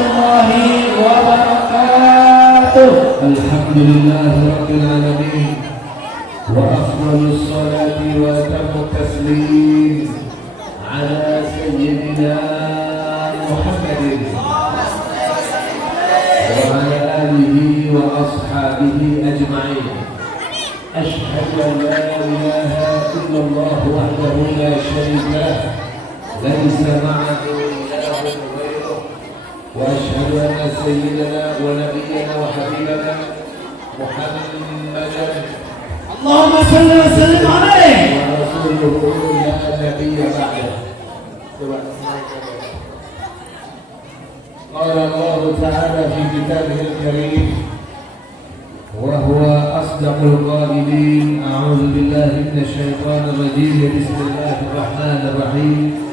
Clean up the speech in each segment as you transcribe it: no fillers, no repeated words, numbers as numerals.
warahmatullahi wabarakatuh. Alhamdulillahirabbil alamin. Wa afdhalus salati wa atammu taslim ala sayyidina Muhammadin wa ala alihi wa ashabihi ajma'in. Ashhadu an la ilaha illallah wahdahu la syarika lah, laisa ma'ahu ilahun ghairuh, wa ashhadu anna sayyidana wa nabiyyana wa habibana Muhammadan Allahumma salli wa sallim alaihi wa rasuluhu la nabiyya ba'dah. Qala Allah ta'ala fi kitabihil karim wa huwa asdaqul qailin. A'udzu billahi minasy syaithanir rajim. Bismillahir rahmanir rahim.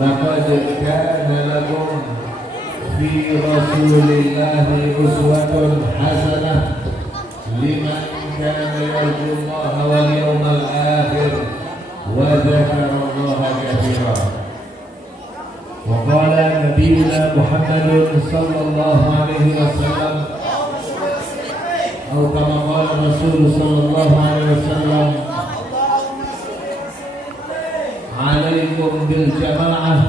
Laqad kana lakum fi rasulillahi uswatun hasanah liman kana yarjullaha wal yawmal akhir wa dzakara Allaha katsiran. Wa qala nabiyyuna Muhammadun sallallahu alaihi wasallam atau kama qala Rasul sallallahu alaihi wasallam, alaikum bil jamaah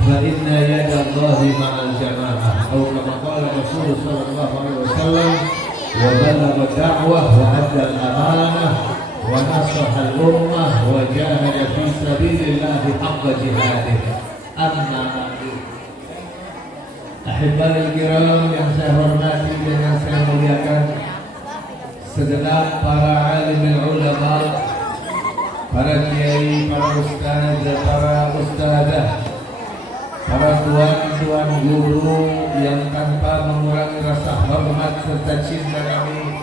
fa inna yadallahi ma'al jamaah, atau kama qala Rasul sallallahu alaihi wasallam, wa balagha da'wah wa adda al-amanah wa nasaha al-ummah wa jahada fi sabilillahi haqqa jihadih. Amma ba'du. Ahibbal kiram yang saya hormati dan yang saya muliakan, segenap para alim ulama, para kiai, para ustaz, para ustazah, para tuan-tuan guru yang tanpa mengurangi rasa hormat serta cinta kami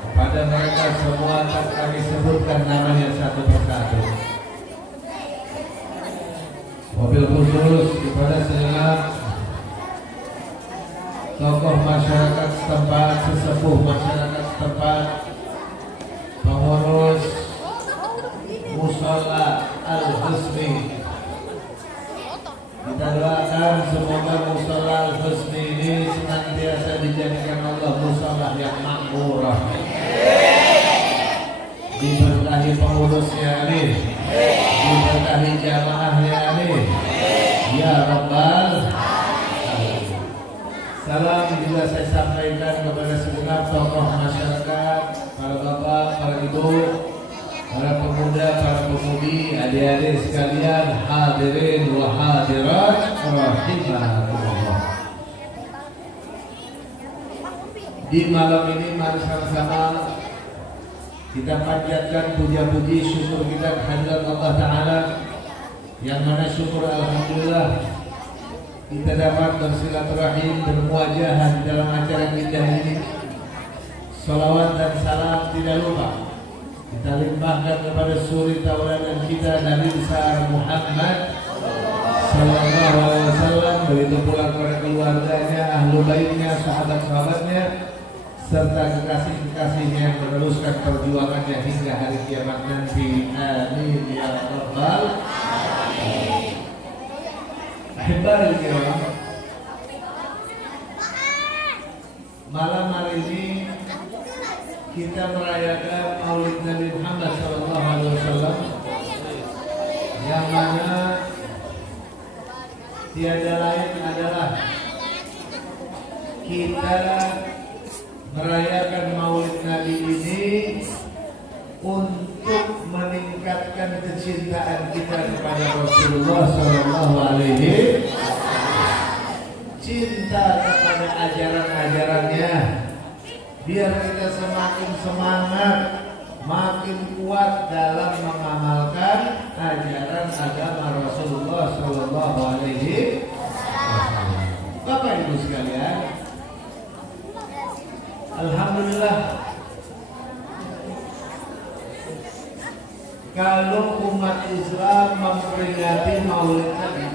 kepada mereka semua, akan kami sebutkan namanya satu persatu. Wabil khusus kepada segenap tokoh masyarakat setempat, sesepuh masyarakat setempat, pengurus Mushola Al-Husni. Kita doakan semoga Mushola Al-Husni ini senantiasa dijadikan Allah mushola yang makmurah, diberkahi pengurusnya, amin, diberkahi jamaahnya, amin, ya rabbal alamin. Salam juga saya sampaikan kepada segenap tokoh masyarakat, para bapak, para ibu, para pemuda, para pemudi, adik-adik sekalian, hadirin wa hadirat rahimakumullah. Di malam ini mari sama-sama kita panjatkan puja-puji syukur kita kehadirat Allah Ta'ala, yang mana syukur alhamdulillah kita dapat bersilaturahim, bermuajahah di dalam acara indah ini. Salawat dan salam tidak lupa kita limpahkan kepada suri tauladan kita Nabi besar Muhammad sallallahu alaihi wasallam, begitu pula kepada keluarganya, ahlu baitnya, sahabat-sahabatnya, serta kekasih-kekasihnya yang meneruskan perjuangannya hingga hari kiamat nanti. Amin ya rabbal alamin. Ahibbal kiram, malam hari ini kita merayakan Maulid Nabi Muhammad sallallahu alaihi wasallam, yang mana tiada lain adalah kita merayakan Maulid Nabi ini untuk meningkatkan kecintaan kita kepada Rasulullah sallallahu alaihi wasallam, cinta kepada ajaran-ajarannya, biar kita semakin semangat, makin kuat dalam mengamalkan ajaran agama Rasulullah sallallahu alaihi wasallam. Bapak Ibu sekalian, alhamdulillah, kalau umat Islam memperingati Maulid Nabi,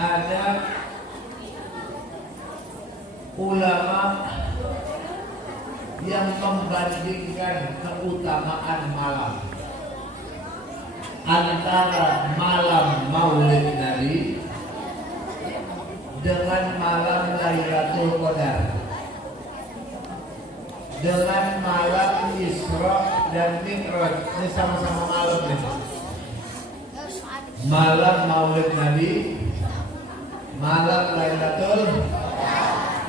ada ulama yang membandingkan keutamaan malam. antara malam Maulid Nabi dengan malam Lailatul Qadar, dengan malam Isra dan Mi'raj. Ini sama-sama malam nih. Malam Maulid Nabi, malam Lailatul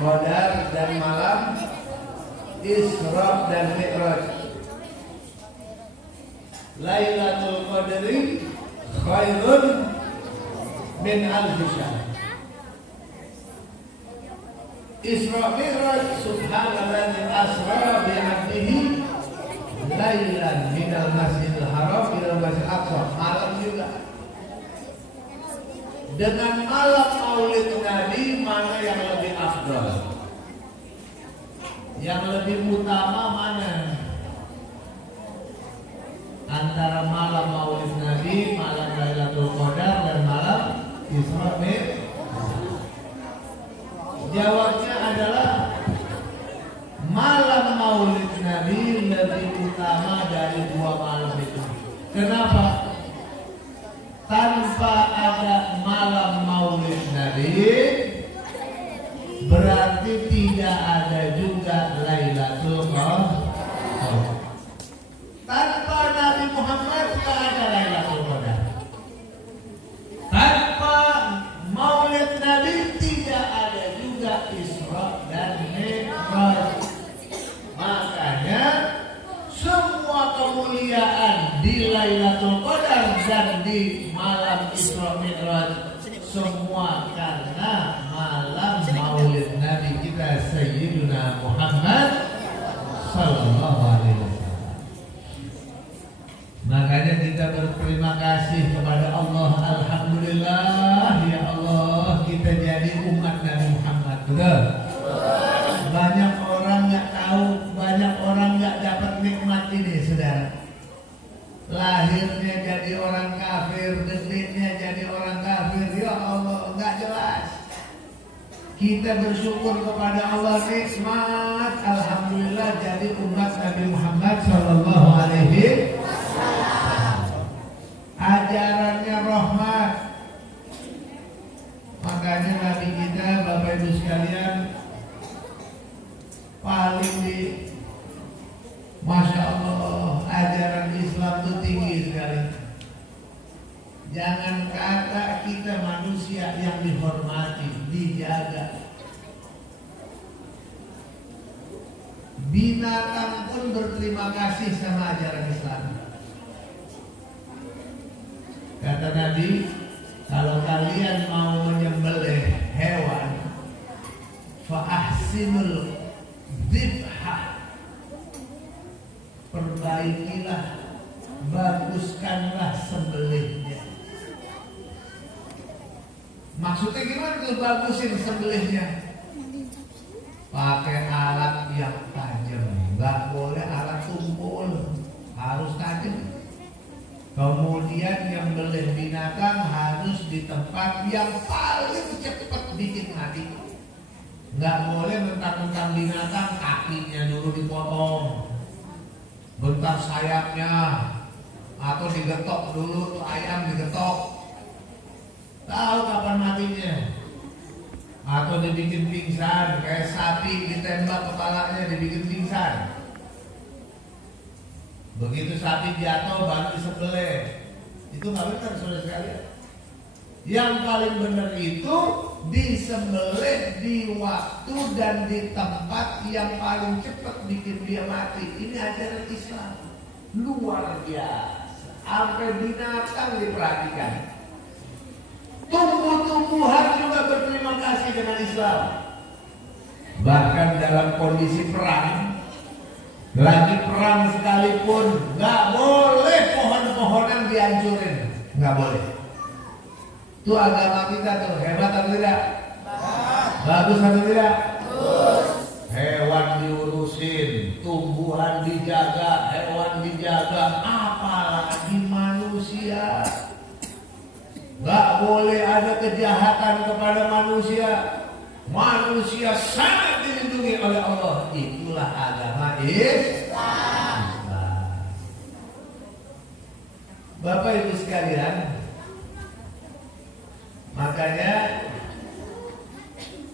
Qadar, dan malam Isra dan Mi'raj. Lailatul Qadri khairun min alfi syahr. Isra Mi'raj subhanalladzi asra bi 'abdihi lailan minal masjidil haram ilal masjidil aqsa. Malam juga. Dengan malam Maulid Nabi, mana yang lebih afdal? Yang lebih utama mana? Antara malam Maulid Nabi, malam Lailatul Qadar, dan malam Isra Mi'raj. Jawabnya adalah malam Maulid Nabi lebih utama dari dua malam itu. Kenapa? Tanpa ada malam Maulid Nabi, berarti tidak ada juga Lailatul Qadar. Tanpa Nabi Muhammad tidak ada Lailatul Qadar. Tanpa Maulid Nabi tidak ada juga Isra dan Mi'raj. Makanya semua kemuliaan di Lailatul Qadar dan di malam Isra Mi'raj semua karena malam Maulid Nabi kita Sayyiduna Muhammad sallallahu alaihi wasallam. Makanya kita berterima kasih kepada Allah. Alhamdulillah ya Allah, kita jadi umat Nabi Muhammad. Betul? Banyak orang nggak tahu, banyak orang nggak dapat nikmat ini, saudara. Lahirnya jadi orang kafir, gedenya jadi orang kafir. Ya Allah, nggak jelas. Kita bersyukur kepada Allah, nikmat. Alhamdulillah jadi umat Nabi Muhammad sallallahu alaihi wasallam. Ajarannya rahmat. Makanya Nabi kita, Bapak Ibu sekalian, paling di Masya Allah, ajaran Islam itu tinggi sekali. Jangan kata kita manusia yang dihormati, dijaga. Binatang pun berterima kasih sama ajaran Islam. Kata Nabi, kalau kalian mau menyembelih hewan, fa'ahsinul dzibhah, perbaikilah, baguskanlah sembelihnya. Maksudnya gimana tuh bagusin sembelihnya? Pakai alat yang tajam, nggak boleh alat tumpul, harus tajam. Kemudian yang belih binatang harus di tempat yang paling cepat bikin mati. Nggak boleh mentang-mentang binatang kakinya dulu dipotong, bentar sayapnya, atau digetok dulu tuh ayam digetok. Tahu kapan matinya? Atau dibikin pingsan, kayak sapi ditembak kepalanya dibikin pingsan. Begitu sapi jatuh baru disembelih. Itu nggak benar, saudara sekalian. Yang paling benar itu disembelih di waktu dan di tempat yang paling cepat bikin dia mati. Ini ajaran Islam luar biasa. Sampai binatang diperhatikan. Tumbuh-tumbuhan juga berterima kasih dengan Islam. Bahkan dalam kondisi perang, lagi perang sekalipun, nggak boleh pohon-pohonan dihancurin, nggak boleh. Itu agama kita tuh, hebat atau tidak? Bagus atau tidak? Bagus. Hewan diurusin, tumbuhan dijaga, hewan dijaga, apalagi manusia. Nggak boleh ada kejahatan kepada manusia. Manusia sangat dilindungi oleh Allah. Itulah agama Islam. Bapak Ibu sekalian, makanya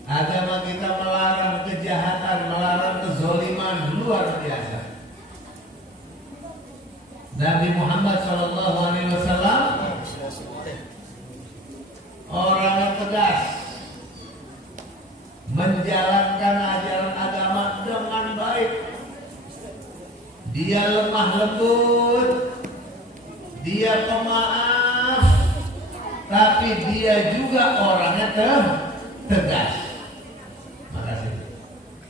agama kita melarang kejahatan, melarang kezoliman luar biasa. Nabi Muhammad SAW orang yang tegas, menjalankan ajaran agama dengan baik. Dia lemah lembut, dia pemaaf, tapi dia juga orangnya tegas. Makasih.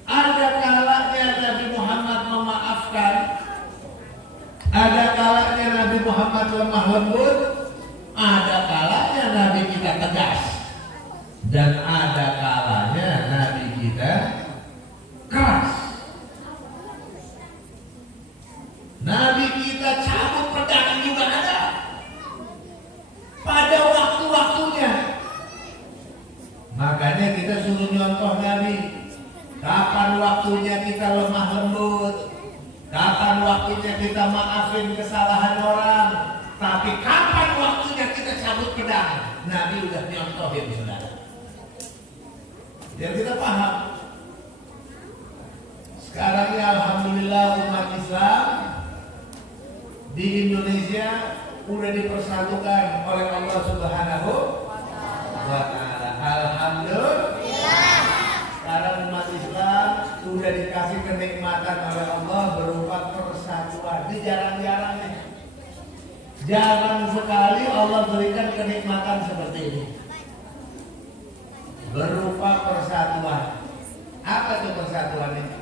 Ada kalanya Nabi Muhammad memaafkan, ada kalanya Nabi Muhammad lemah lembut, ada kalanya Nabi kita tegas, dan ada kalanya Nabi kita keras. Nabi kita cabut pedang juga ada pada waktu-waktunya. Makanya kita suruh nyontoh Nabi. Kapan waktunya kita lemah lembut, kapan waktunya kita maafin kesalahan orang, tapi kapan waktunya kita cabut pedang, Nabi udah nyontohin, saudara. Biar kita paham. Sekarang ya alhamdulillah umat Islam di Indonesia udah dipersatukan oleh Allah Subhanahu wa Ta'ala. Alhamdulillah. Sekarang umat Islam sudah dikasih kenikmatan oleh Allah berupa persatuan. Ini jarang-jarangnya. Jarang sekali Allah berikan kenikmatan seperti ini. Berupa persatuan. Apa itu persatuan ini?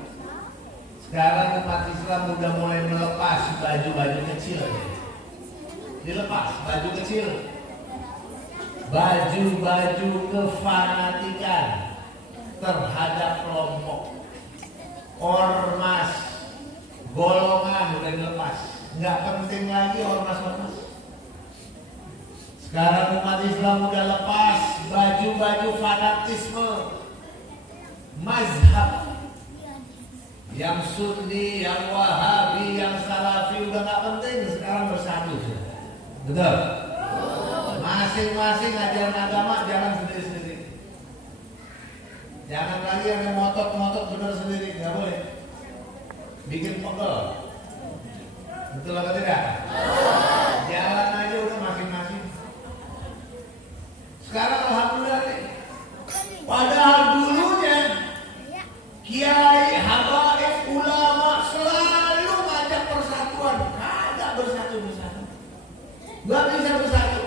Sekarang umat Islam udah mulai melepas baju-baju kecil. Dilepas baju kecil, baju-baju kefanatikan terhadap kelompok, ormas, golongan udah dilepas. Nggak penting lagi ormas-ormas. Sekarang umat Islam udah lepas baju-baju fanatisme, mazhab. Yang Sunni, yang Wahabi, yang Salafi udah nggak penting, sekarang bersatu. Betul? Masing-masing ajaran agama jalan sendiri-sendiri. Jangan lagi yang ngotot-ngotot benar sendiri, nggak boleh. Bikin pegel. Betul atau tidak? Jalan aja udah masing-masing. Sekarang alhamdulillah nih. Padahal dulunya kiai, habaib, ulama selalu ngajak persatuan, kagak bersatu-bersatu, nggak bisa bersatu.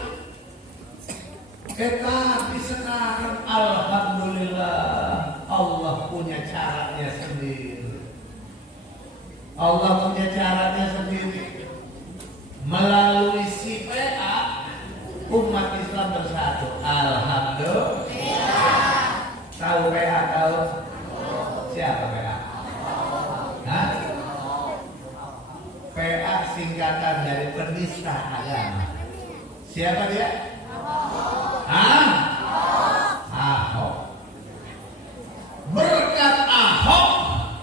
Tapi sekarang alhamdulillah Allah punya caranya sendiri. Allah punya caranya sendiri. Melalui si PA umat Islam bersatu. Alhamdulillah. Tahu PA tahu? Siapa PA? Hah? PA singkatan dari penista agama. Siapa dia? Hah? Ahok. Berkat Ahok,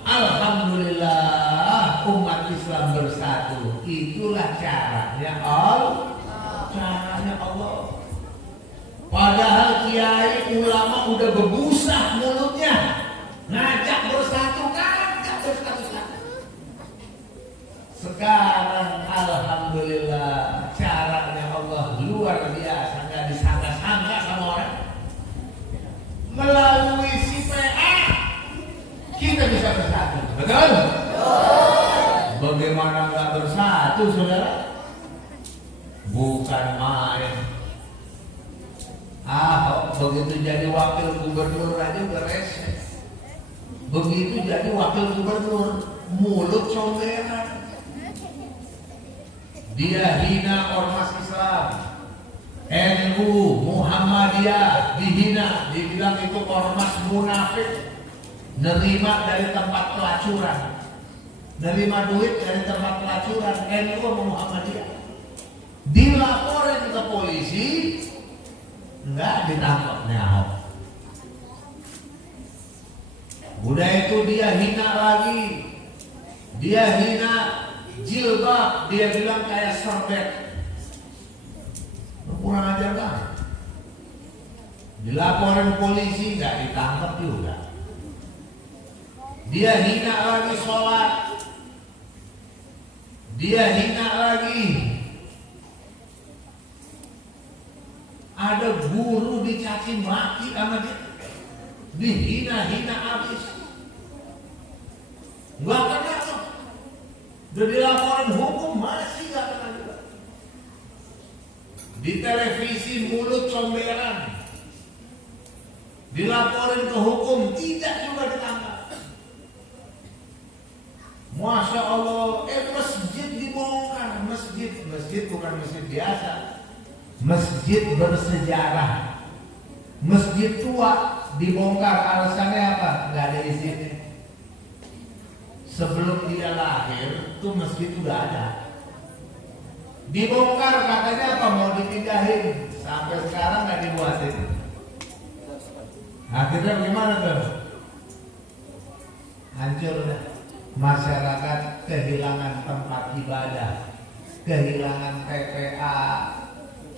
alhamdulillah umat Islam bersatu. Itulah caranya Allah. Caranya Allah. Padahal kiai ulama udah berbusa mulutnya, ngajak bersatu, kagak bersatu-satu. Sekarang alhamdulillah caranya Allah luar biasa, nggak disangka-sangka sama orang. Melalui si PA kita bisa bersatu, betul? Bagaimana nggak bersatu, saudara? Bukan main. Begitu jadi wakil gubernur aja beresek. Begitu jadi wakil gubernur, mulut comberan. Dia hina ormas Islam, NU, Muhammadiyah dihina, dibilang itu ormas munafik, nerima dari tempat pelacuran, nerima duit dari tempat pelacuran, NU sama Muhammadiyah. Dilaporin ke polisi, enggak ditangkap Ahok. Udah itu dia hina lagi, dia hina jilbab, dia bilang kayak serbet. kurang ajar banget. Dilaporin polisi nggak ditangkap juga. Dia hina lagi sholat, dia hina lagi. Ada guru dicaci maki sama dia, dihina-hina habis. Nggak kena loh. Udah dilaporin hukum masih nggak kena juga. Di televisi mulut comberan, dilaporin ke hukum tidak juga ditangkap. Masya Allah, masjid dibongkar, masjid bukan masjid biasa, masjid bersejarah, masjid tua dibongkar. Alasannya apa? Nggak ada izinnya. Sebelum dia lahir tuh masjid udah ada. Dibongkar katanya apa? Mau dipindahin. Sampai sekarang nggak dibuatin. Akhirnya gimana tuh? Hancur dah. Masyarakat kehilangan tempat ibadah, kehilangan TPA.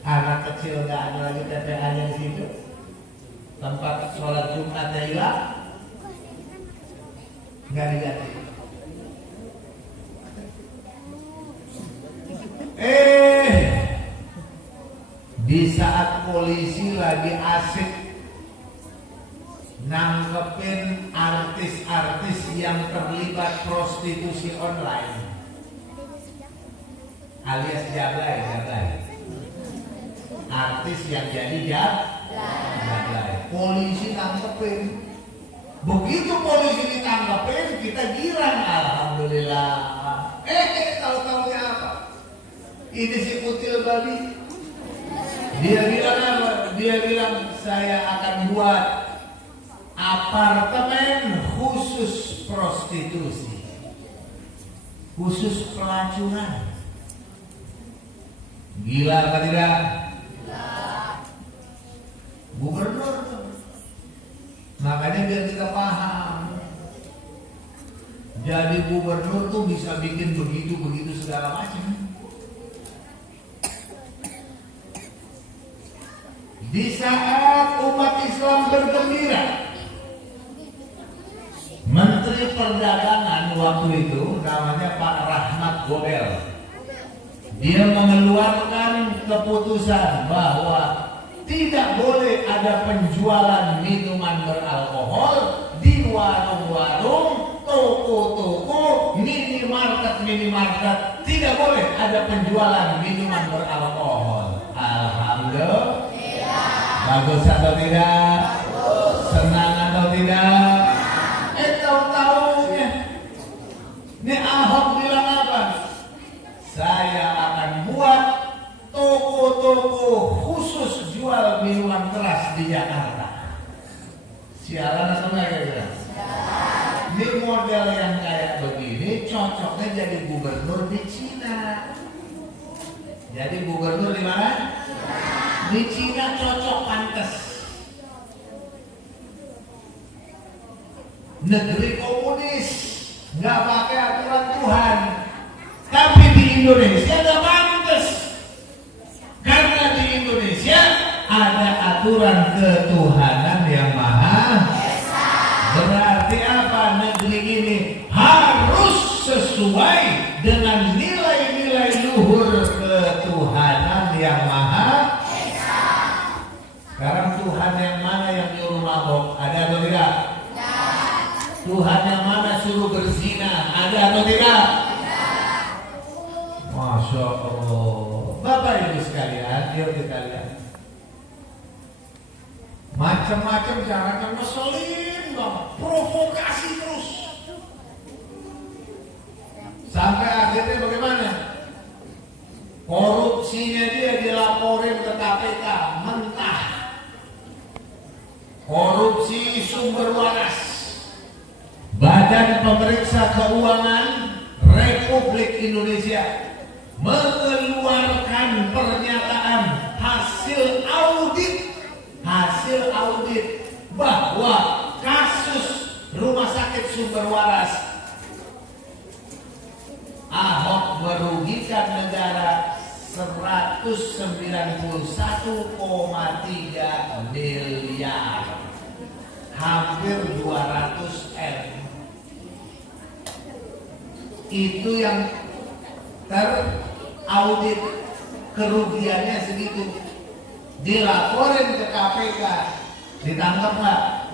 Anak kecil nggak ada lagi TPA-nya di situ. Tempat sholat Jumatnya hilang, nggak diganti. Di saat polisi lagi asik nangkepin artis-artis yang terlibat prostitusi online alias jablay, artis yang jadi jablay, polisi nangkepin. Begitu polisi ditangkepin, kita girang, alhamdulillah. Tahu-tahunya apa? Ini si kutil babi. Dia bilang apa? Dia bilang saya akan buat apartemen khusus prostitusi, khusus pelacuran. Gila apa tidak? Gubernur. Makanya biar kita paham, jadi gubernur tuh bisa bikin begitu segala macam. Di saat umat Islam bergembira, Menteri Perdagangan waktu itu namanya Pak Rahmat Gobel, dia mengeluarkan keputusan bahwa tidak boleh ada penjualan minuman beralkohol di warung-warung, toko-toko, minimarket, tidak boleh ada penjualan minuman beralkohol. Alhamdulillah. Bagus atau tidak? Senang atau tidak? Tahu-tahunya ini Ahok bilang apa? Saya akan buat toko-toko khusus jual minuman keras di Jakarta. Sialan atau enggak kira-kira? Ini model yang kayak begini cocoknya jadi gubernur di Cina. Jadi gubernur di mana? Di Cina cocok, pantas. Negeri komunis, nggak pakai aturan Tuhan. Tapi di Indonesia nggak pantas, karena di Indonesia ada aturan ketuhanan yang maha. Berarti apa? Negeri ini harus sesuai dengan nilai-nilai luhur ketuhanan yang maha. Sekarang Tuhan yang mana yang nyuruh mabok? Ada atau tidak? Tuhan yang mana suruh berzina? Ada atau tidak? Masya Allah. Bapak Ibu sekalian, yuk kita lihat. Macam-macam caranya ngeselin banget, provokasi terus. Sampai akhirnya bagaimana? Korupsinya dia dilaporin ke KPK mentah. Korupsi sumber waras. Badan Pemeriksa Keuangan Republik Indonesia mengeluarkan pernyataan hasil audit bahwa kasus Rumah Sakit Sumber Waras Ahok merugikan negara 191,3 miliar, hampir 200 M. Itu yang teraudit kerugiannya segitu. Dilaporin ke KPK, ditangkap nggak?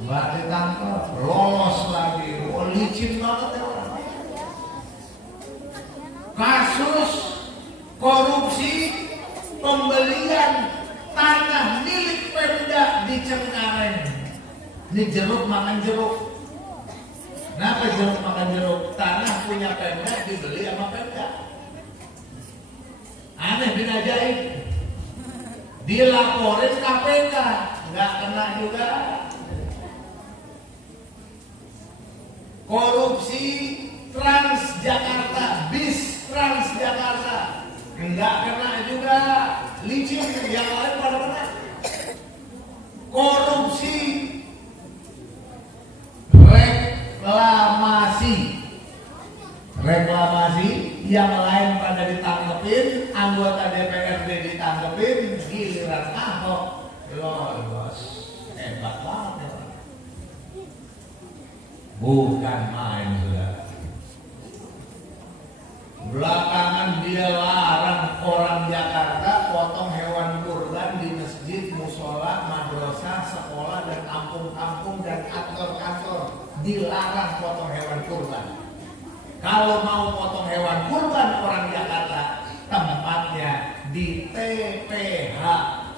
Nggak ditangkap, lolos lagi. Oh, licin banget ya orang. Kasus korupsi pembelian tanah milik Pemda di Cengkareng. Ini jeruk makan jeruk. Kenapa jeruk makan jeruk? Tanah punya Pemda dibeli sama Pemda. Aneh bin ajaib. Dilaporin KPK, nggak kena juga. Korupsi Transjakarta, bis Transjakarta, nggak kena juga. Licin, yang lain pada mana? Korupsi reklamasi, yang lain pada ditangkepin, anggota DPRD ditangkepin, giliran Ahok lolos. Hebat banget ya. Bukan main sudah. Belakangan dia larang orang Jakarta potong hewan kurban di masjid, musola, madrasah, sekolah, dan kampung-kampung dan kantor-kantor. Dilarang potong hewan kurban. Kalau mau potong hewan kurban orang Jakarta, tempatnya di TPH,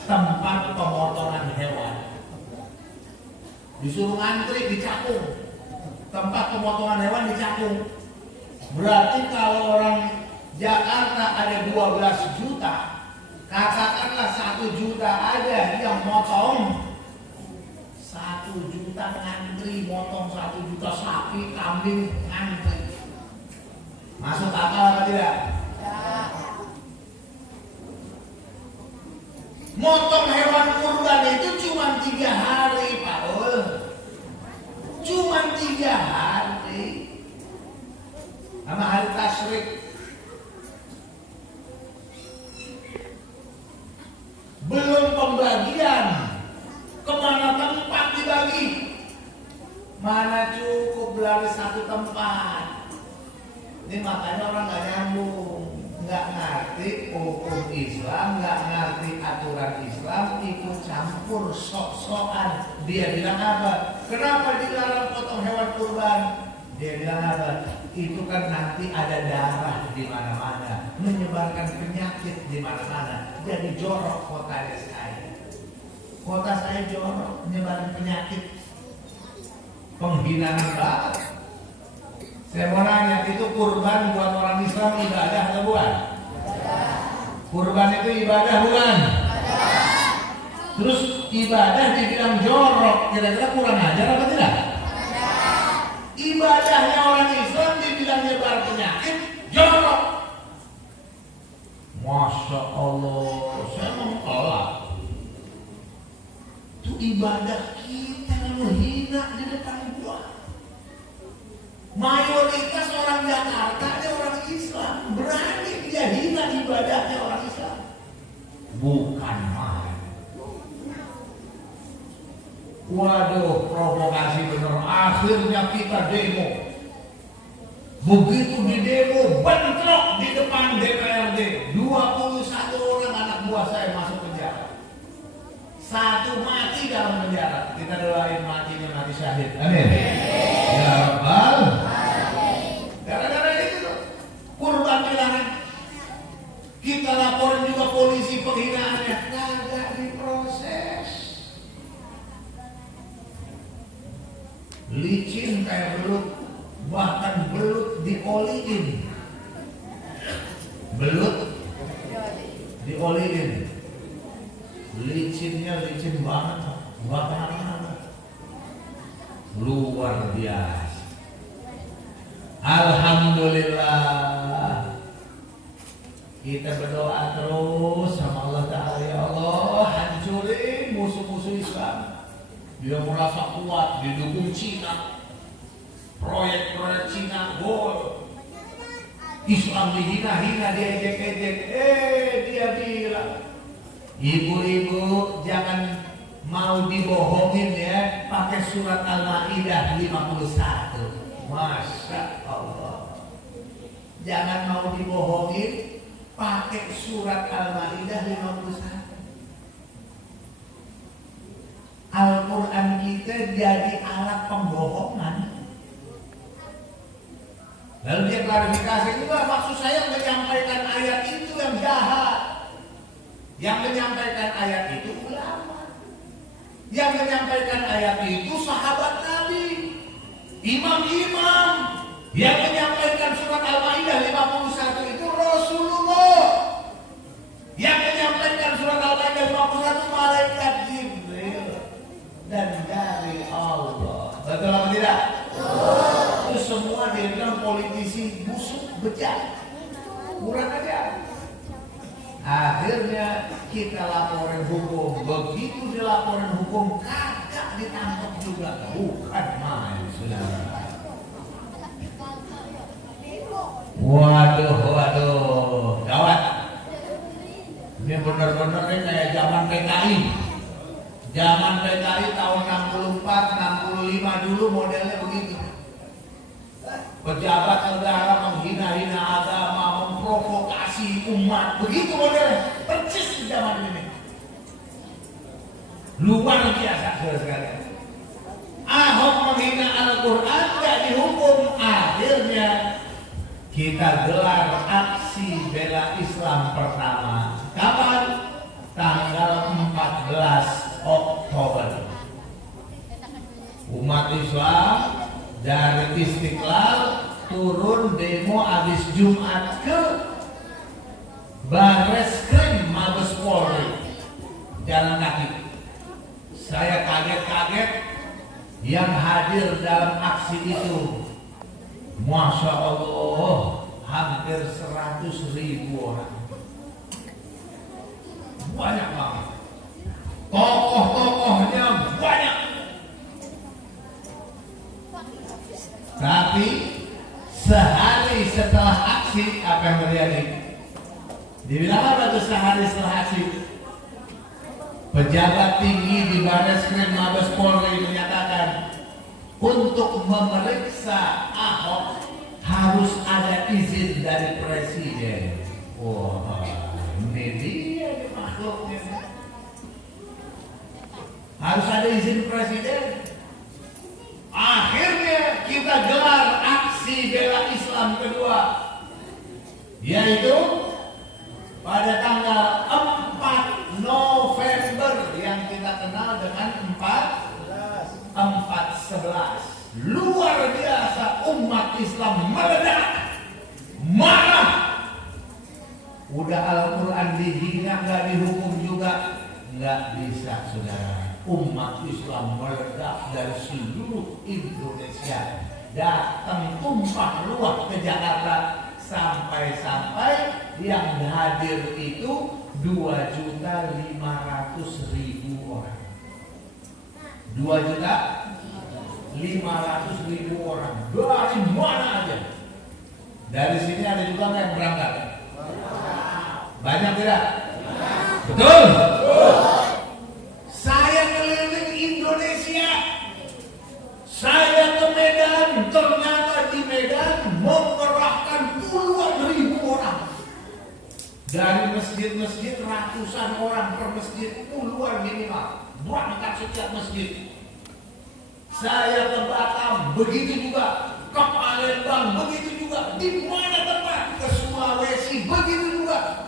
tempat pemotongan hewan. Disuruh ngantri di Cakung, tempat pemotongan hewan di Cakung. Berarti kalau orang Jakarta ada 12 juta, katakanlah 1 juta aja yang motong, 1 juta ngantri motong 1 juta sapi, kambing ngantri. Masuk akal apa tidak? Ya. Motong hewan kurban itu cuma 3 hari, Pak Ul. Cuma 3 hari. Sama hari tasyrik. Belum pembagian. Kemana tempat dibagi? Mana cukup beli 1 tempat. Ini makanya orang gak nyambung, gak ngerti hukum Islam, gak ngerti aturan Islam, ikut campur sok-sokan. Dia bilang apa? Kenapa dilarang potong hewan kurban? Dia bilang apa? Itu kan nanti ada darah di mana-mana, menyebarkan penyakit di mana-mana. Jadi jorok kotanya saya. Kota saya jorok, menyebarkan penyakit. Penghinaan banget. Saya mau nanya, itu kurban buat orang Islam ibadah atau bukan? Kurban itu ibadah bukan? Terus ibadah dibilang jorok, kira-kira kurang ajar apa tidak? Ibadahnya orang Islam dibilang nyebar penyakit, jorok. Masya Allah, saya mau tolak. Itu ibadah kita lalu hina di depan gua. Mayoritas orang Jakarta dia orang Islam, berani dia hina ibadahnya orang Islam. Bukan main. Waduh, provokasi bener. Akhirnya kita demo. Begitu di demo, bentrok di depan DPRD. 21 orang anak buah saya masuk penjara. 1 mati dalam penjara. Kita doain matinya mati syahid. Amin. Ya Rabbal. Gara-gara itu kurban dilarang. Kita laporin juga polisi penghinaannya. Kagak diproses. Licin kayak belut. Bahkan belut dioliin. Belut dioliin. Licinnya licin banget. Bakaran luar biasa. Alhamdulillah. Kita berdoa terus sama Allah Ta'ala. Ya Allah, hancurin musuh-musuh Islam. Dia merasa kuat, didukung Cina. Proyek-proyek Cina gol. Islam dihina-hina, diejek-ejek. Dia bilang, ibu-ibu jangan mau dibohongin ya, pakai surat Al-Maidah 51. Masya Allah. Jangan mau dibohongin, pakai surat Al-Maidah 51. Al-Quran kita jadi alat pembohongan. Lalu dia klarifikasi juga, maksud saya menyampaikan ayat itu yang jahat. Yang menyampaikan ayat itu ulama. Yang menyampaikan ayat itu sahabat Nabi, imam-imam. Yang menyampaikan surat Al-Maidah 51 itu Rasulullah. Yang menyampaikan surat Al-Maidah 51 malaikat Jibril dan dari Allah. Betul apa tidak? Itu semua dia bilang politisi busuk, bejat, kurang aja. Akhirnya kita laporin hukum. Begitu dilaporin hukum, kagak ditangkap juga. Bukan main, saudara. Waduh, gawat. Ini benar-benar kayak zaman PKI. Zaman PKI tahun 64, 65 dulu modelnya begitu. Pejabat negara menghina-hina agama, memprovokasi umat, begitu modelnya. Persis di zaman ini. Luar biasa sekali. Ahok menghina Al-Quran, gak dihukum. Akhirnya kita gelar aksi bela Islam pertama. Kapan? Tanggal 14 Oktober. Umat Islam dari Istiqlal turun demo habis Jumat ke Barreskrim Mabes Polri, jalan kaki. Saya kaget-kaget yang hadir dalam aksi itu. Masya Allah, hampir 100.000 orang. Banyak banget. Tokoh-tokohnya banyak. Tapi sehari setelah aksi, apa yang terjadi? Dibilang apa tuh sehari setelah aksi? Pejabat tinggi di Barreskrim Mabes Polri menyatakan untuk memeriksa Ahok harus ada izin dari presiden. Wah, ini dia makhluknya. Harus ada izin presiden. Akhirnya kita gelar aksi bela Islam kedua, yaitu pada tanggal 4 November yang kita kenal dengan 4/11. Luar biasa, umat Islam meledak, marah. Udah Al-Quran dihina, gak dihukum juga, gak bisa, saudara. Umat Islam meledak dari seluruh Indonesia, datang tumpah ruah ke Jakarta, sampai-sampai yang hadir itu 2.500.000 orang. 2.500.000 orang. Dari mana aja? Dari sini ada juga yang berangkat. Banyak tidak? Betul? Saya keliling Indonesia. Saya ke Medan. Ternyata di Medan mengerahkan puluhan ribu orang. Dari masjid-masjid ratusan orang per masjid, puluhan minimal. Berangkat setiap masjid. Saya ke Batam, begitu juga. Ke Palembang, begitu juga. Di mana tempat? Ke Sulawesi, begitu juga.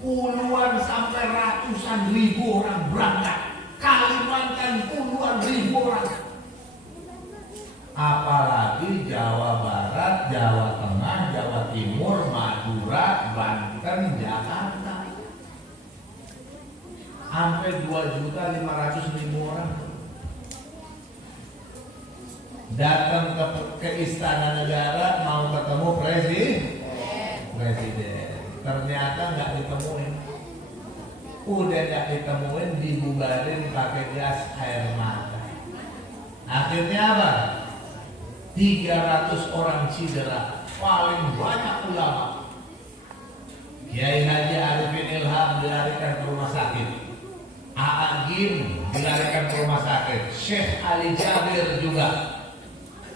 Puluhan sampai ratusan ribu orang berangkat. Kalimantan puluhan ribu orang. Apalagi Jawa Barat, Jawa Tengah, Jawa Timur, Madura, Banten, Jakarta. Sampai 2.500.000 orang. Datang ke Istana Negara mau ketemu presiden. Ternyata nggak ditemuin. Udah nggak ditemuin, dibubarin pakai gas air mata. Akhirnya apa? 300 orang cedera. paling banyak ulama. Kiai Haji Arifin Ilham dilarikan ke rumah sakit, A'agim dilarikan ke rumah sakit, Syekh Ali Jabir juga,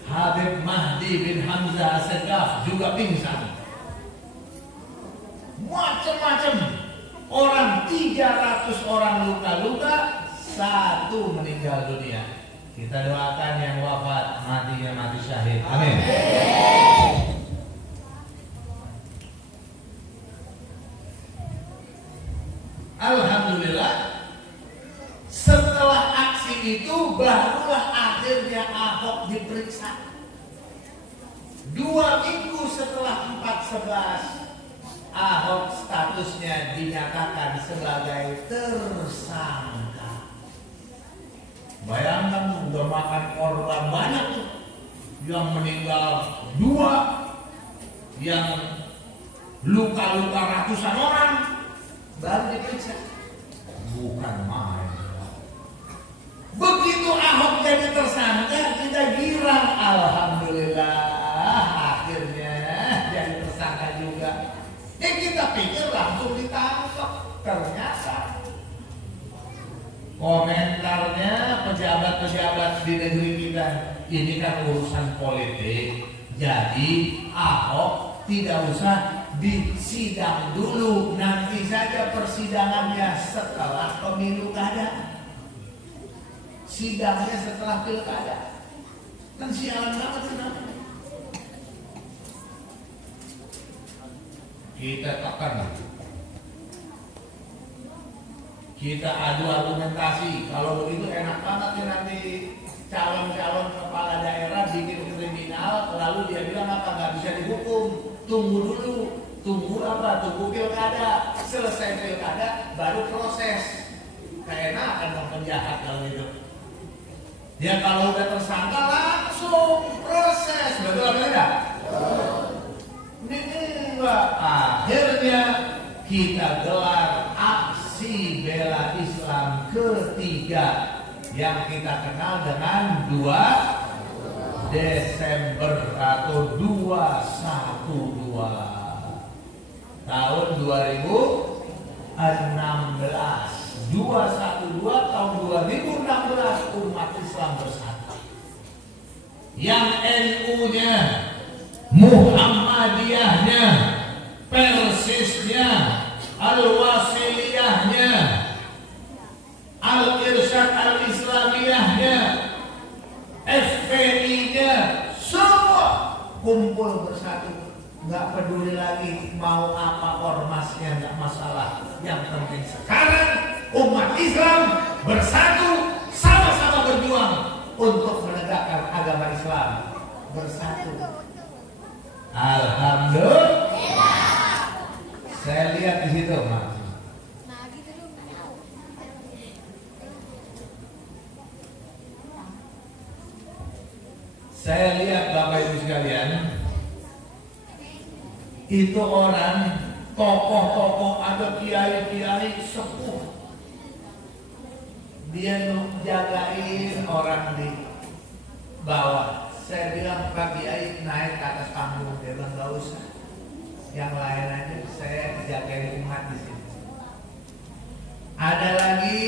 Habib Mahdi bin Hamzah As-Segaf juga pingsan. Macam-macam orang, 300 orang luka-luka, 1 meninggal dunia. Kita doakan yang wafat matinya mati syahid. Amin. Alhamdulillah, setelah aksi itu barulah akhirnya Ahok diperiksa. 2 minggu setelah 4/11, Ahok statusnya dinyatakan sebagai tersangka. Bayangkan, udah makan korban banyak tuh, yang meninggal 2, yang luka-luka ratusan orang, baru diperiksa. Bukan main. Begitu Ahok jadi tersangka, kita girang. Alhamdulillah, akhirnya jadi tersangka juga. Kita pikir langsung ditangkap. Ternyata komentarnya pejabat-pejabat di negeri kita, ini kan urusan politik, jadi Ahok tidak usah disidang dulu, nanti saja persidangannya setelah pemilu kada. Sidangnya setelah pilkada. Kan sialan banget kenapa? Kita tekan, kita adu argumentasi. Kalau begitu enak banget ya, nanti calon-calon kepala daerah bikin kriminal, lalu dia bilang apa, nggak bisa dihukum. Tunggu dulu, tunggu apa? Tunggu pilkada, selesai pilkada baru proses. Keenakan dong penjahat kalau gitu. Ya kalau udah tersangka langsung proses, betul apa tidak? Enggak. Akhirnya kita gelar aksi bela Islam ketiga yang kita kenal dengan 2 Desember atau 212 tahun 2016. 212 tahun 2016 umat Islam bersatu. Yang NU-nya, Muhammadiyahnya, Persisnya, Al-Wasiliyahnya, Al-Irsyad Al-Islamiyahnya, FPI-nya, semua kumpul bersatu. Nggak peduli lagi mau apa ormasnya, nggak masalah. Yang penting sekarang umat Islam bersatu, sama-sama berjuang untuk menegakkan agama Islam bersatu. Alhamdulillah. Saya lihat di situ, Mas. Saya lihat Bapak Ibu sekalian, itu orang tokoh-tokoh, ada kiai-kiai sepuh, dia jagain orang di bawah. Saya bilang, Pak Kiai naik ke atas panggung. Dia bilang gak usah, yang lain aja, saya jagain umat di sini. Ada lagi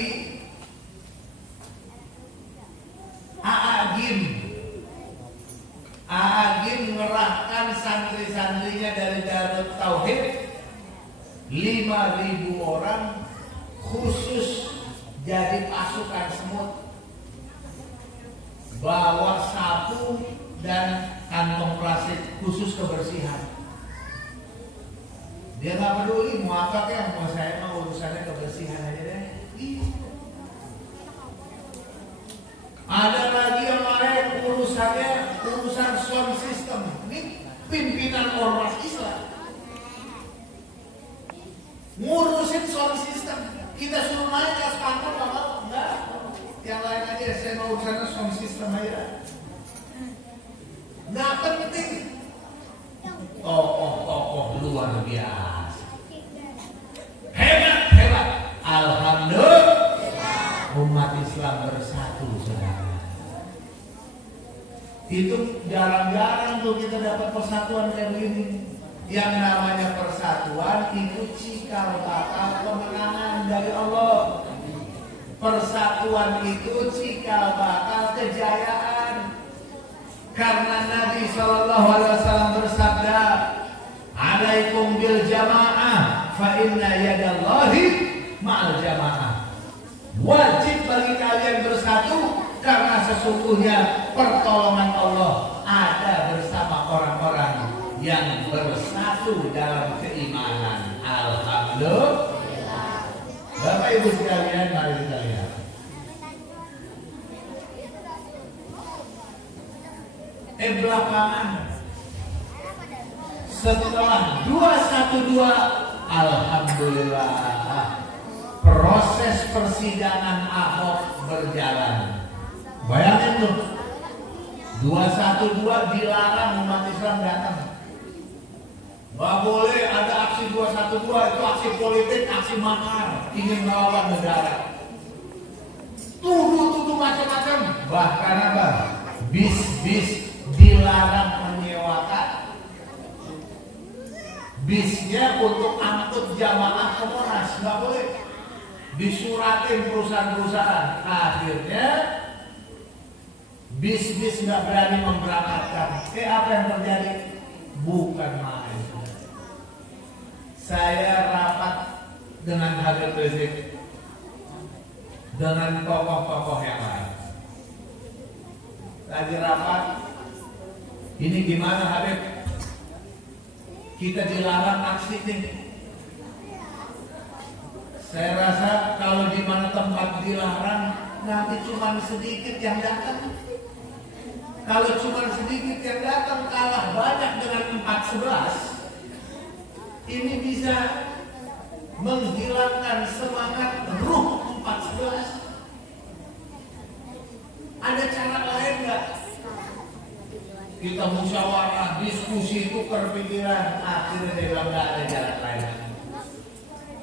A'agim mengerahkan santri-santrinya dari Darut Tauhid 5.000 orang khusus jadi pasukan semut, bawa sapu dan kantong plastik khusus kebersihan. Dia nggak peduli mau apa ya, mau saya mau urusannya kebersihan aja deh. Ada lagi yang lain urusan sound system. Ini pimpinan ormas Islam ngurusin sound system. Kita suruh naik ke atas panggung, nggak mau, enggak. Yang lain aja, saya mau urusannya sound system aja. Nggak penting. Tokoh-tokoh luar biasa, hebat. Alhamdulillah, umat Islam bersatu, saudara. Itu jarang-jarang tuh kita dapat persatuan kayak begini. Yang namanya persatuan itu cikal bakal kemenangan dari Allah. Persatuan itu cikal bakal kejayaan. Karena Nabi SAW bersabda, "Alaikum bil jamaah, fa inna yadallahi ma'al jamaah." Wajib bagi kalian bersatu karena sesungguhnya pertolongan Allah ada bersama orang-orang yang bersatu dalam keimanan. Alhamdulillah. Bapak Ibu sekalian, mari kita lihat. Belakangan setelah 212, alhamdulillah, proses persidangan Ahok berjalan. Bayangin tuh, 212 dilarang umat Islam datang. Gak boleh ada aksi 212, itu aksi politik, aksi makar, ingin melawan negara. Tuduh-tuduh macam-macam. Bahkan apa? Bis-bis dilarang menyewakan. Bisnya untuk angkut jamaah ke Monas, gak boleh. Disuratin perusahaan-perusahaan. Akhirnya bis-bis gak berani memberangkatkan. Apa yang terjadi? Bukan main. Saya rapat dengan Habib Rizik, dengan tokoh-tokoh yang lain. Lagi rapat, ini gimana Habib? Kita dilarang aksi nih. Saya rasa kalau di mana tempat dilarang, nanti cuma sedikit yang datang. Kalau cuma sedikit yang datang, kalah banyak dengan 411. Ini bisa menghilangkan semangat ruh 411. Ada cara lain nggak? Kita musyawarah, diskusi, tukar pikiran, akhirnya dia bilang nggak ada jalan lain.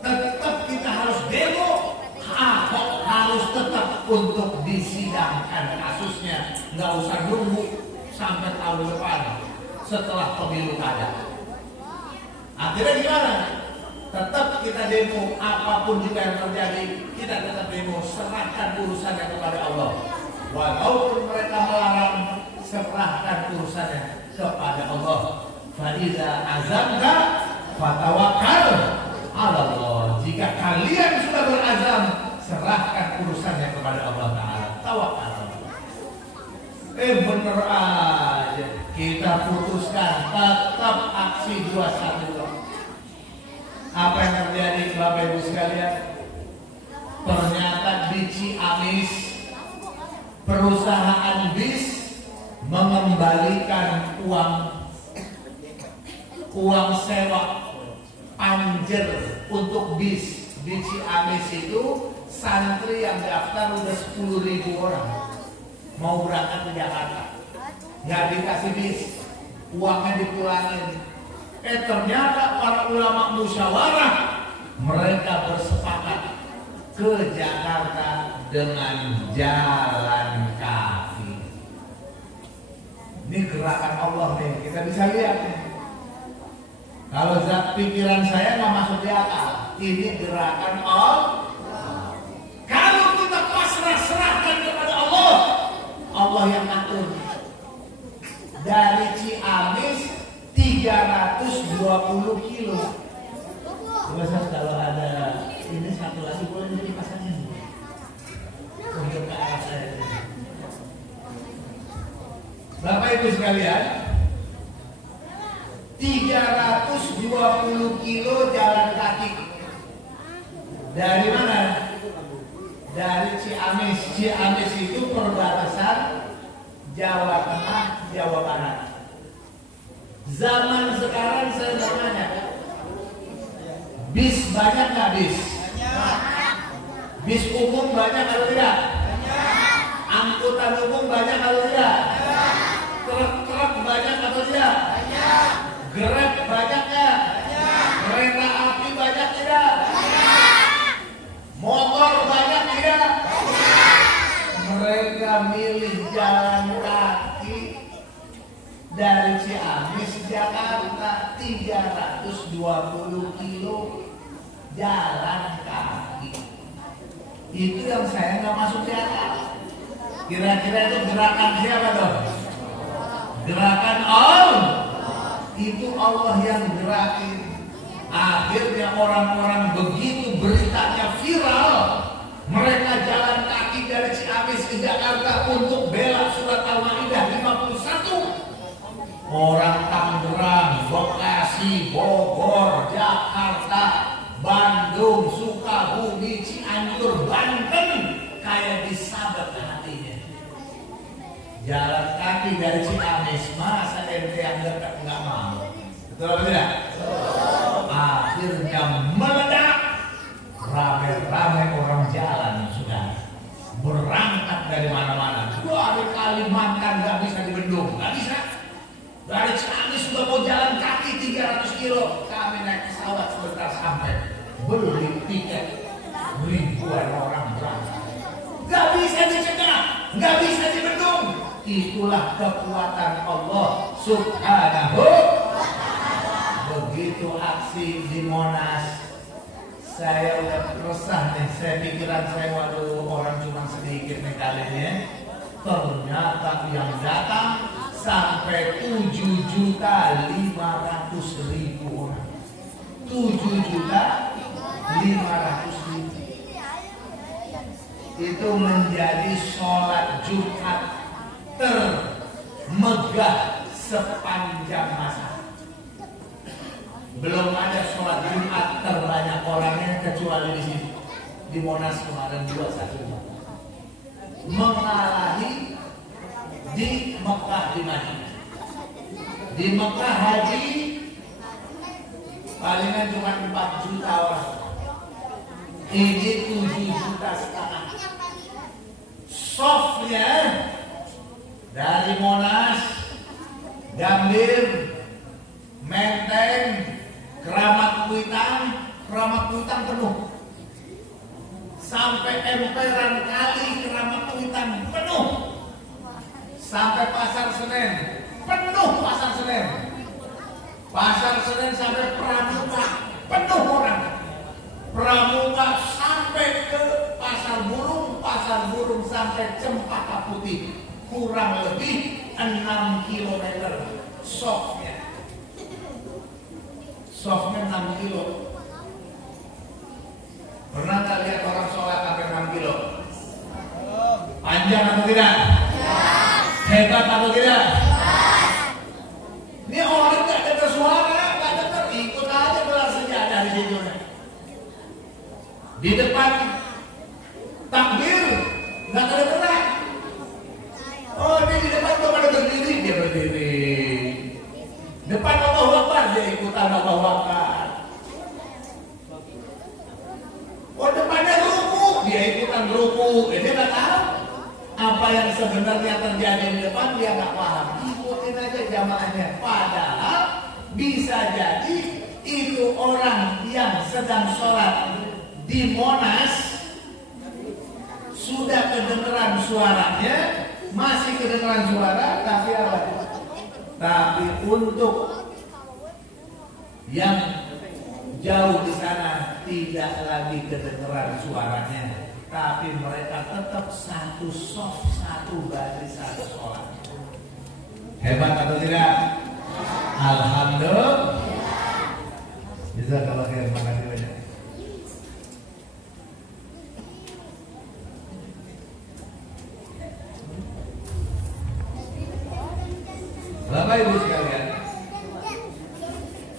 Tetap kita harus demo, Ahok harus tetap untuk disidangkan kasusnya, nggak usah nunggu sampai tahun depan setelah pemilu kada. Akhirnya gimana? Tetap kita demo, apapun juga yang terjadi, kita tetap demo, serahkan urusannya kepada Allah. Walaupun mereka melarang, serahkan urusannya kepada Allah. Faiza azamta fatawakkal ala Allah. Jika kalian sudah berazam, serahkan urusannya kepada Allah Ta'ala. Tawakal. Bener aja. Kita putuskan tetap aksi 212. Apa yang terjadi Bapak Ibu sekalian? Ternyata di Ciamis perusahaan bis mengembalikan uang sewa panjer untuk bis. Di Ciamis itu santri yang daftar udah 10.000 orang mau berangkat ke Jakarta, nggak dikasih bis, uangnya dipulangin. Ternyata para ulama musyawarah, mereka bersepakat ke Jakarta dengan jalan kaki. Ini gerakan Allah nih, kita bisa lihat nih. Kalau zat pikiran saya nggak masuk di akal, ini gerakan Allah. Kalau kita pasrah-serahkan kepada Allah, Allah yang atur. Dari Ciamis 320 kilo. Biasa kalau ada ini satu lagi boleh dipasangin untuk ke arah saya. Bapak Ibu sekalian, 320 kilo jalan kaki. Dari mana? Dari Ciamis. Ciamis itu perbatasan Jawa Tengah, Jawa Barat. Zaman sekarang saya mau nanya, bis banyak nggak bis? Bis umum banyak atau tidak? Angkutan umum banyak atau tidak? Truk-truk banyak atau tidak? Grab banyak nggak? Kereta api banyak tidak? Motor banyak tidak? Mereka milih jalan kaki Ciamis Jakarta 320 kilo jalan kaki. Itu yang saya nggak masuk di akal. Kira-kira itu gerakan siapa dong? Gerakan Allah. Itu Allah yang gerakin. Akhirnya orang-orang begitu beritanya viral. Mereka jalan kaki dari Ciamis ke Jakarta untuk bela surat Al-Maidah 51. Orang Tangerang, Bekasi, Bogor, Jakarta, Bandung, Sukabumi, Cianjur, Banten kayak disabet hatinya. Jalan kaki dari Ciamis, masa ente yang nggak mau? Betul atau tidak? Akhirnya meledak. Rame-rame orang jalan sudah berangkat dari mana-mana. Dari Kalimantan nggak bisa dibendung, nggak bisa. Dari Ciamis sudah mau jalan kaki 300 kilo. Kami naik pesawat sebentar sampai. Beli tiket. Ribuan orang berangkat. Nggak bisa dicegah, nggak bisa dibendung. Itulah kekuatan Allah Subhanahu. Begitu aksi di Monas, saya udah resah nih. Saya pikiran saya, waduh, orang cuma sedikit nih kalinya. Ternyata yang datang sampai 7.500.000 orang. 7.500.000. Itu menjadi sholat Jumat termegah sepanjang masa. Belum ada sholat Jumat terbanyak orangnya kecuali di sini, di Monas kemarin 21. Mengalahi di Mekah, di Madinah. Di Mekah haji palingan cuma 4 juta orang. Ini 7,5 juta. Softnya dari Monas, Gambir, Menteng, Keramat Kuitang penuh. Sampai emperan kali Keramat Kuitang penuh. Sampai Pasar Senen penuh. Pasar Senen sampai Pramuka penuh orang. Pramuka sampai ke Pasar Burung sampai Cempaka Putih, kurang lebih 6 km softnya 6 kilo. Pernah tak lihat orang sholat sampai 6 kilo? Panjang atau tidak? Hebat atau tidak? Ini orang gak dengar suara, gak dengar, ikut aja belah sejadah di situ. Di depan takbir gak kedengeran. Oh, ini di depan tuh pada berdiri, dia berdiri. Depan Allahu Akbar, dia ikutan Allahu Akbar. Oh, depannya ruku, dia ikutan ruku. Dia nggak tahu apa yang sebenarnya terjadi di depan, dia nggak paham. Ikutin aja jamaahnya. Padahal bisa jadi itu orang yang sedang sholat di Monas sudah kedengeran suaranya, masih kedengeran suara, tapi apa? Tapi untuk yang jauh di sana tidak lagi kedengeran suaranya, tapi mereka tetap satu soft, satu barisan sholat. Hebat atau tidak? Alhamdulillah. Bisa kalau kalian makasih banyak. Bapak Ibu sekalian,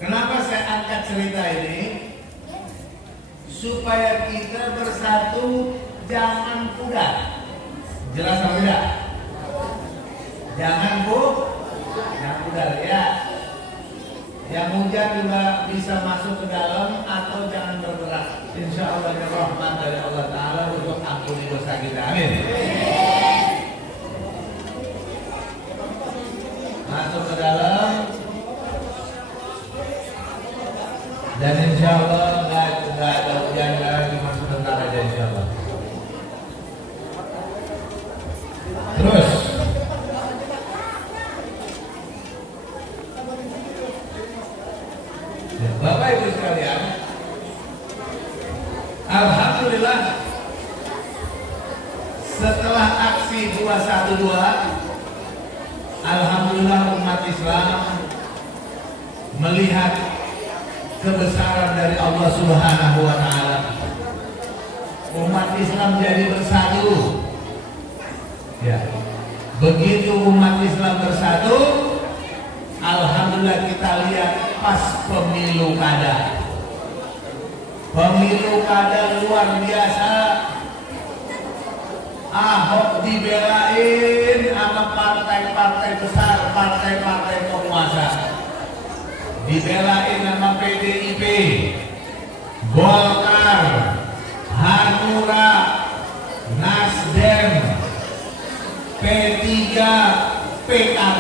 kenapa saya angkat cerita ini? Supaya kita bersatu, jangan pudar. Jelas atau tidak? Jangan pudar ya. Yang hujan juga bisa masuk ke dalam atau jangan bergerak. Insya Allah ya rahmat dari Allah Ta'ala untuk ampuni dosa kita. Amin. Masuk ke dalam dan insya Allah nggak ada hujan lagi, cuma sebentar aja insya Allah. Terus Setelah aksi 212, alhamdulillah umat Islam melihat kebesaran dari Allah Subhanahu wa taala. Umat Islam jadi bersatu. Ya. Begitu umat Islam bersatu, alhamdulillah kita lihat pas pemilu kada. Pemilu kada luar biasa. Ahok dibelain sama partai-partai besar, partai-partai penguasa. Dibelain sama PDIP, Golkar, Hanura, Nasdem, P3, PKB.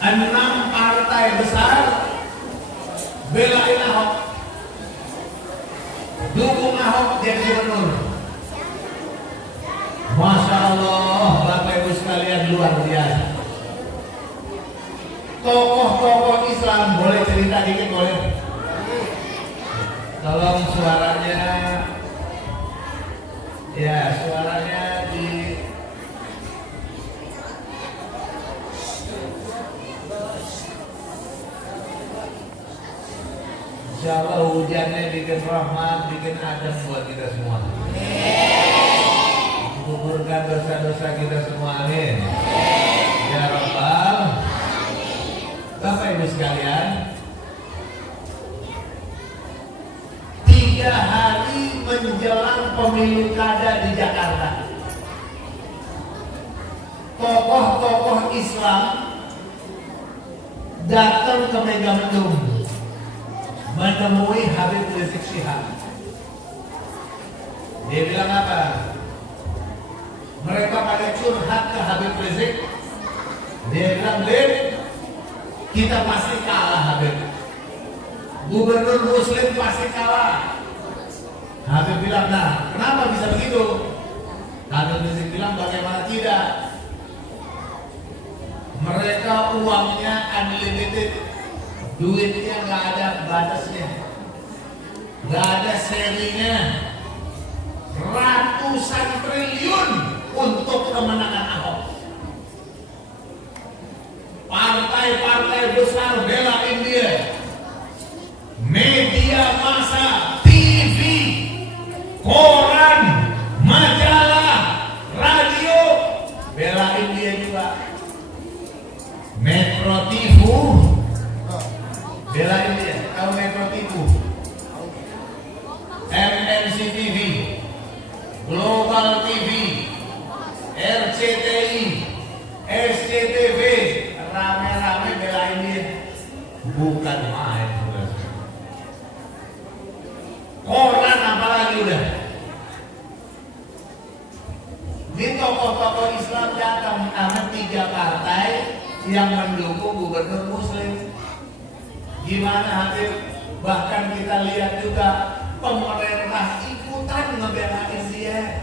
6 partai besar belain Ahok, dukung Ahok jadi gubernur. Masya Allah, Bapak Ibu sekalian, luar biasa. Tokoh-tokoh Islam boleh cerita dikit, boleh? Tolong suaranya, ya suaranya di Insya Allah hujannya bikin rahmat, bikin adem buat kita semua. Gugurkan dosa-dosa kita semua, amin. Ya Rabbal. Bapak Ibu sekalian, 3 hari menjelang pemilu kada di Jakarta, tokoh-tokoh Islam datang ke Megamendung menemui Habib Rizik Syihab. Dia bilang apa? Mereka pada curhat ke Habib Rizik. Dia bilang, Habib, kita pasti kalah, Habib. Gubernur Muslim pasti kalah. Habib bilang, nah kenapa bisa begitu? Habib Rizik bilang, bagaimana tidak? Mereka uangnya unlimited, duitnya nggak ada batasnya, nggak ada serinya, ratusan triliun untuk kemenangan Ahok. Partai-partai besar belain dia, media massa, TV, koran, majalah, radio belain dia juga. Metro TV belain dia. Tahu Metro TV? MNC TV, Global TV, RCTI, SCTV, rame-rame belain dia. Bukan main. Koran apalagi udah. Di tokoh-tokoh Islam datang sama 3 partai yang mendukung gubernur Muslim. Gimana Habib? Bahkan kita lihat juga pemerintah ikutan ngebelain dia.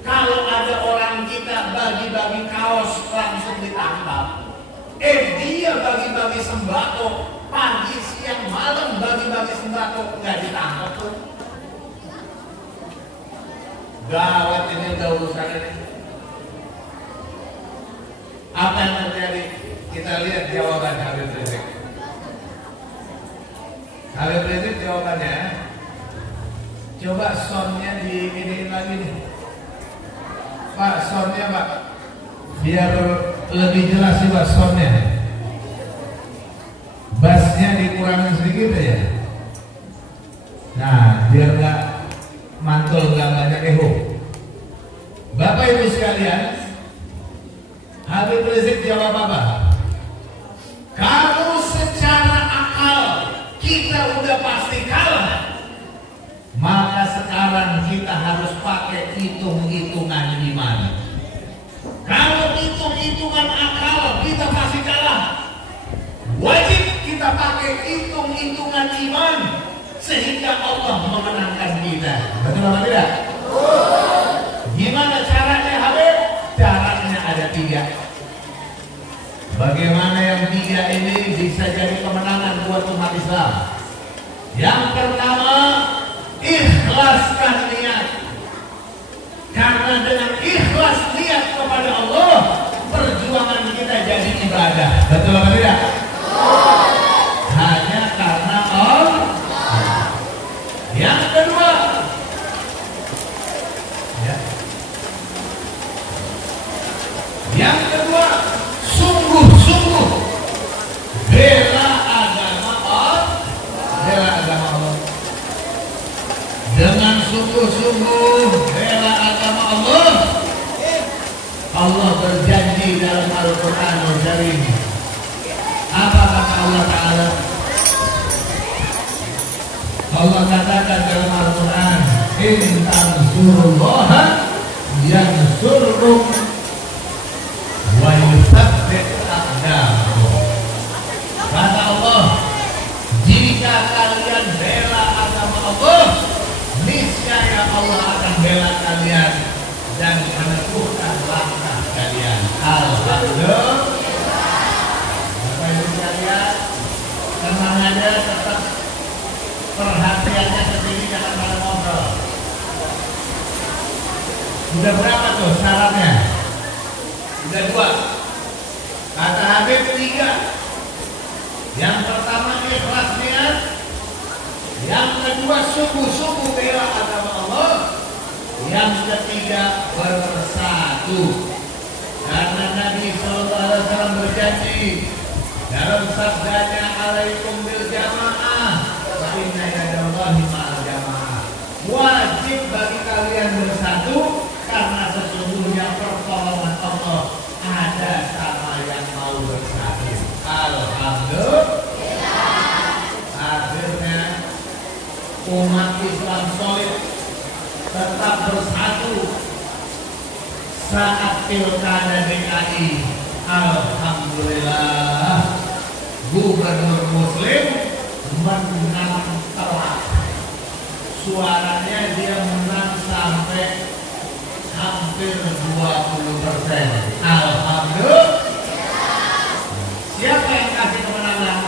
Kalau ada orang kita bagi-bagi kaos langsung ditangkap. Dia bagi-bagi sembako pagi, siang, malam bagi-bagi sembako nggak ditangkap tuh. Gawat ini udah urusan ini. Apa yang terjadi? Kita lihat jawaban Habib Rizik. Habib Rizik jawabannya. Coba soundnya di ini lagi nih. Pak, soundnya Pak, biar lebih jelas sih Pak soundnya. Bassnya dikurangin sedikit ya. Nah, biar nggak mantul, nggak banyak echo. Bapak Ibu sekalian, Habib Rizik jawab apa? Kalau secara akal kita udah pasti kalah, maka sekarang kita harus pakai hitung-hitungan iman. Kalau hitung-hitungan akal kita pasti kalah, wajib kita pakai hitung-hitungan iman sehingga Allah memenangkan kita. Betul apa tidak? Gimana caranya Habib? Caranya ada 3. Bagaimana yang 3 ini bisa jadi kemenangan buat umat Islam? Yang pertama, ikhlaskan niat. Karena Karena dengan ikhlas niat kepada Allah, perjuangan kita jadi ibadah. Betul apa tidak? Hanya karena Allah. Yang kedua, ya. Yang kedua, sungguh-sungguh bela agama Allah, bela agama Allah. Dengan sungguh-sungguh bela agama Allah, Allah berjanji dalam Al-Quranul Karim. Apa kata Allah Ta'ala? Allah katakan dalam Al-Quran, in tansurullaha yansurkum wa yutsabbit aqdamakum. Kata Allah, jika kalian bela agama Allah, niscaya Allah akan bela kalian dan meneguhkan langkah kalian. Alhamdulillah. Bapak Ibu sekalian, tenang aja, tetap perhatiannya sendiri, jangan malah ngobrol. Udah berapa tuh syaratnya? Udah 2. Kata Habib 3. Yang pertama ikhlas niat. Yang kedua sungguh-sungguh bela agama Allah. Yang ketiga bersatu. Karena Nabi SAW berjanji dalam sabdanya, alaikum bil jamaah, wa inna yadallahi ma'al jamaah. Wajib bagi kalian bersatu, karena sesungguhnya pertolongan Allah ada sama yang mau bersatu. Alhamdulillah. Akhirnya umat Islam solid tetap bersatu saat pilkada DKI. Alhamdulillah, gubernur Muslim menang telak. Suaranya dia menang sampai hampir 20%. Alhamdulillah. Siapa yang kasih kemenangan?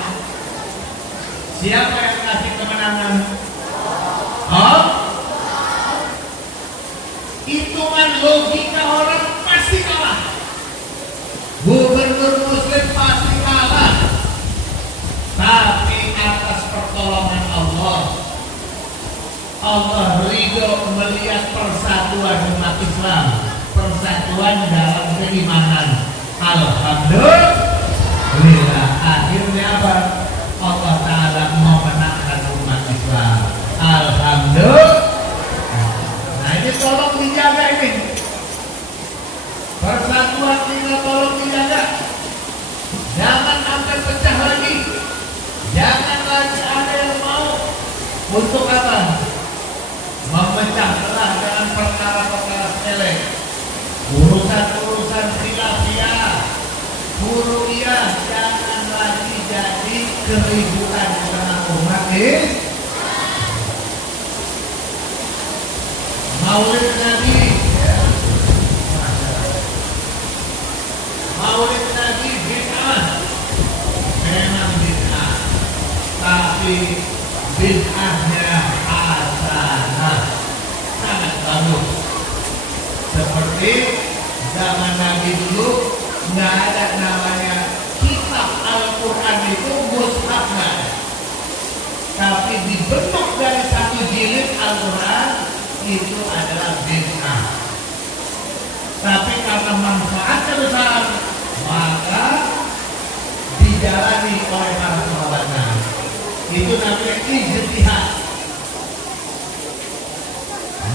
Siapa yang kasih kemenangan? Oh? Hitungan logika orang pasti kalah. Gubernur Muslim pasti kalah. Tapi atas pertolongan Allah, Allah ridho melihat persatuan umat Islam, persatuan dalam keimanan. Alhamdulillah. Akhirnya apa? Allah Ta'ala memenangkan umat Islam. Alhamdulillah. Nah ini tolong dijaga ini. Persatuan kita tolong dijaga. Jangan sampai pecah lagi. Jangan lagi ada yang mau untuk apa? Memecah belah dengan perkara-perkara sepele. Urusan-urusan khilafiyah, furu'iyah, jangan lagi jadi keributan di tengah umat ini. Maulid Nabi, ya. Maulid Nabi bid'ah, memang bid'ah, tapi bid'ahnya hasanah, sangat bagus. Seperti zaman Nabi dulu nggak ada namanya kitab Al-Quran itu mushaf, tapi dibentuk dari satu jilid Al-Quran, itu adalah bid'ah. Tapi karena manfaatnya besar, maka dijalani oleh para sahabatnya. Itu namanya ijtihad.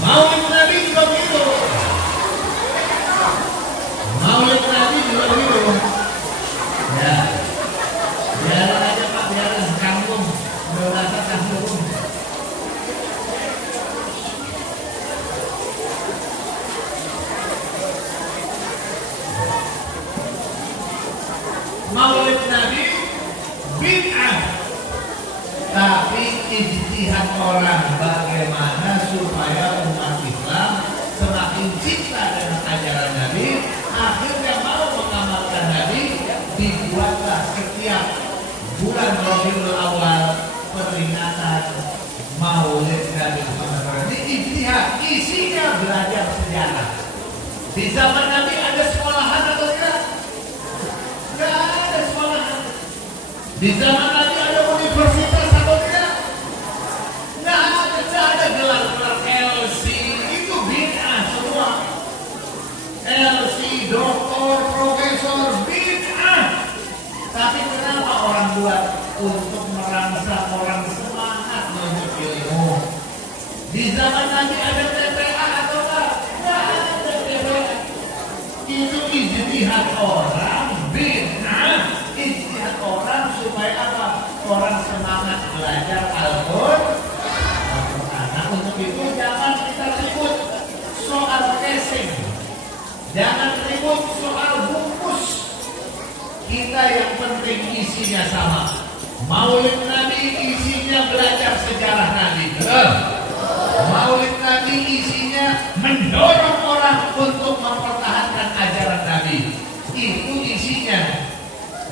Maulid Nabi juga begitu. Maulid Nabi juga begitu. Ya, biarin aja Pak, biarin kampung, berasa kampung. Maulid Nabi bid'ah, tapi ijtihad orang bagaimana supaya umat Islam semakin cinta dengan ajaran Nabi, akhirnya mau mengamalkan Nabi. Dibuatlah setiap bulan Rabiul Awal peringatan Maulid Nabi Muhammad. Ini ijtihad, isinya belajar sejarah. Di zaman Nabi ada sekolahan atau tidak? Tidak ada sekolahan. Di zaman Nabi ada universitas atau tidak? Tidak ada gelar-gelar LC. Itu bid'ah semua. LC, doktor, profesor, bid'ah. Tapi kenapa orang buat? Untuk merangsang orang semangat menuntut ilmu. Di zaman Nabi ada TPA atau enggak? Enggak ada TPA. Itu ijtihad orang, bid'ah. Ijtihad orang supaya apa? Orang semangat belajar Al-Qur'an. Nah, untuk itu jangan kita ribut soal casing. Jangan ribut soal bungkus. Kita yang penting isinya sama. Maulid Nabi isinya belajar sejarah Nabi. Maulid Nabi isinya mendorong orang untuk mempertahankan ajaran Nabi. Itu isinya.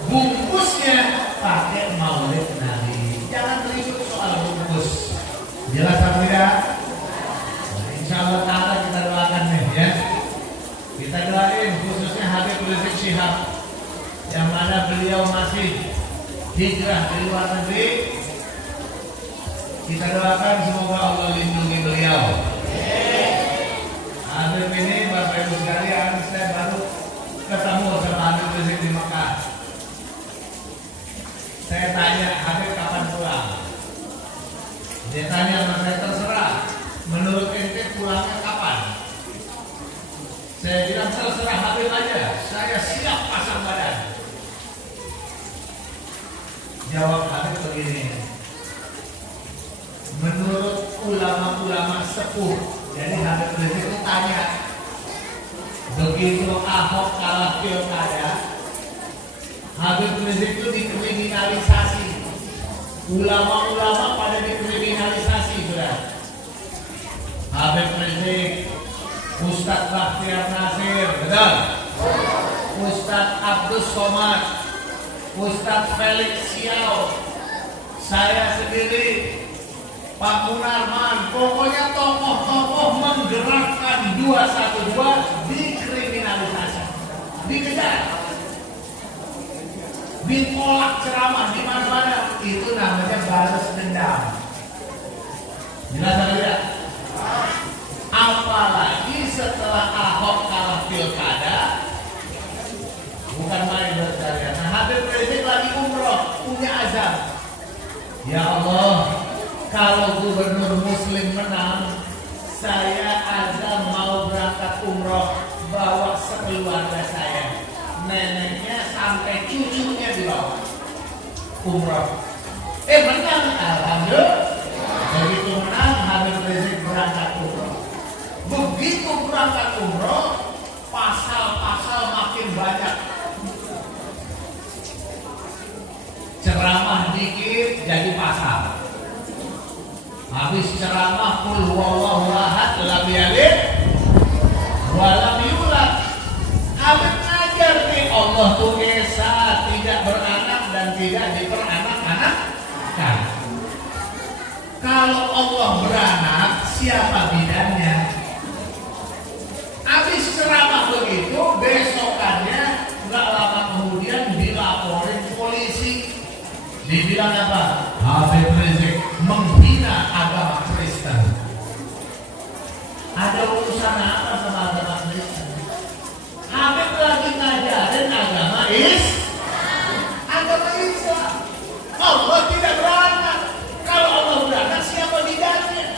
Bungkusnya pakai Maulid Nabi. Jangan ribut soal bungkus. Jelas atau tidak? Nah, insya Allah ta'ala kita doakan nih ya. Kita doain khususnya Habib Rizik Syihab, yang mana beliau masih hijrah dari luar negeri. Kita doakan semoga Allah lindungi beliau. Habib ini Bapak Ibu sekalian, saya baru ketemu sama Habib Rizik di Mekah. Saya tanya, Habib kapan pulang? Dia tanya sama saya, terserah. Menurut ente pulangnya kapan? Saya bilang terserah Habib aja. Saya siap pasang badan. Jawab Habib begini. Menurut ulama-ulama sepuh, jadi Habib Rizik itu tanya, begitu Ahok kalah pilkada, Habib Rizik itu dikriminalisasi. Ulama-ulama pada dikriminalisasi, sudah. Habib Rizik, Ustadz Bakhtiar Nasir, betul? Ustadz Abdus Somad, Ustadz Felix Siau, saya sendiri, Pak Munarman, pokoknya tokoh-tokoh menggerakkan 212 dikriminalisasi, dikejar, ditolak ceramah di mana-mana. Itu namanya balas dendam. Jelas atau tidak? Apalagi setelah Ahok kalah pilkada, bukan main berkarya. Nah, Habib Rizik lagi umroh, punya azam. Ya Allah, kalau gubernur Muslim menang, saya azam mau berangkat umroh, bawa sekeluarga saya, neneknya sampai cucunya dibawa umroh. Menang, alhamdulillah. Begitu menang, Habib Rizik berangkat umroh. Begitu berangkat umroh, pasal-pasal makin banyak. Ceramah dikit jadi pasal. Habis ceramah qul huwallahu ahad lam yalid wa lam yulad. Habib ngajar nih, Allah tuh esa, tidak beranak dan tidak diperanak-anakkan. Kalau Allah beranak, siapa bidannya? Habis ceramah begitu, besokannya nggak lama kemudian dilaporin polisi. Dibilang apa? Habib Rizik menghina agama Kristen. Ada urusan apa sama agama Kristen? Habib lagi ngajarin agama Islam. Allah tidak beranak. Kalau Allah beranak, siapa bidannya?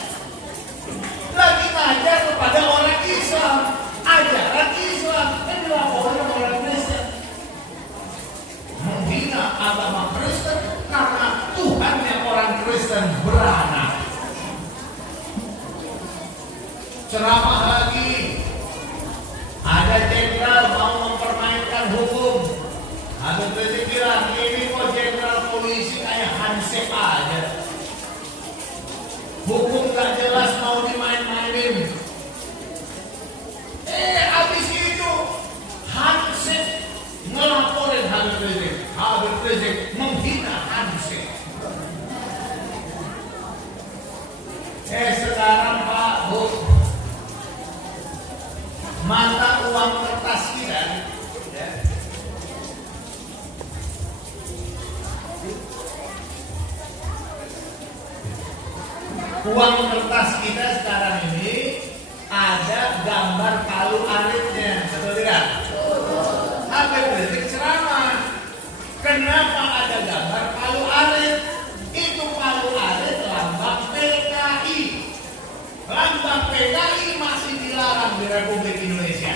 Lagi ngajar kepada orang Islam, ajaran Islam, dan dilaporkan orang Kristen. Menghina agama Kristen karena Tuhannya orang Kristen beranak. Ceramah lagi, ada jenderal mau mempermainkan hukum. Habib Rizik bilang, ini kok jenderal polisi kayak Hansip aja. Hukum gak jelas mau dimain-mainin. Habis itu Hansip ngelaporin Habib Rizik. Habib Rizik menghina Hansip. Sekarang Pak Bu, mantan uang kertas kita, ya. Uang kertas kita sekarang ini ada gambar palu aritnya, betul tidak? Habib Rizik ceramah. Kenapa ada gambar palu arit? Itu palu arit lambang PKI. Lambang PKI masih dilarang di Republik Indonesia.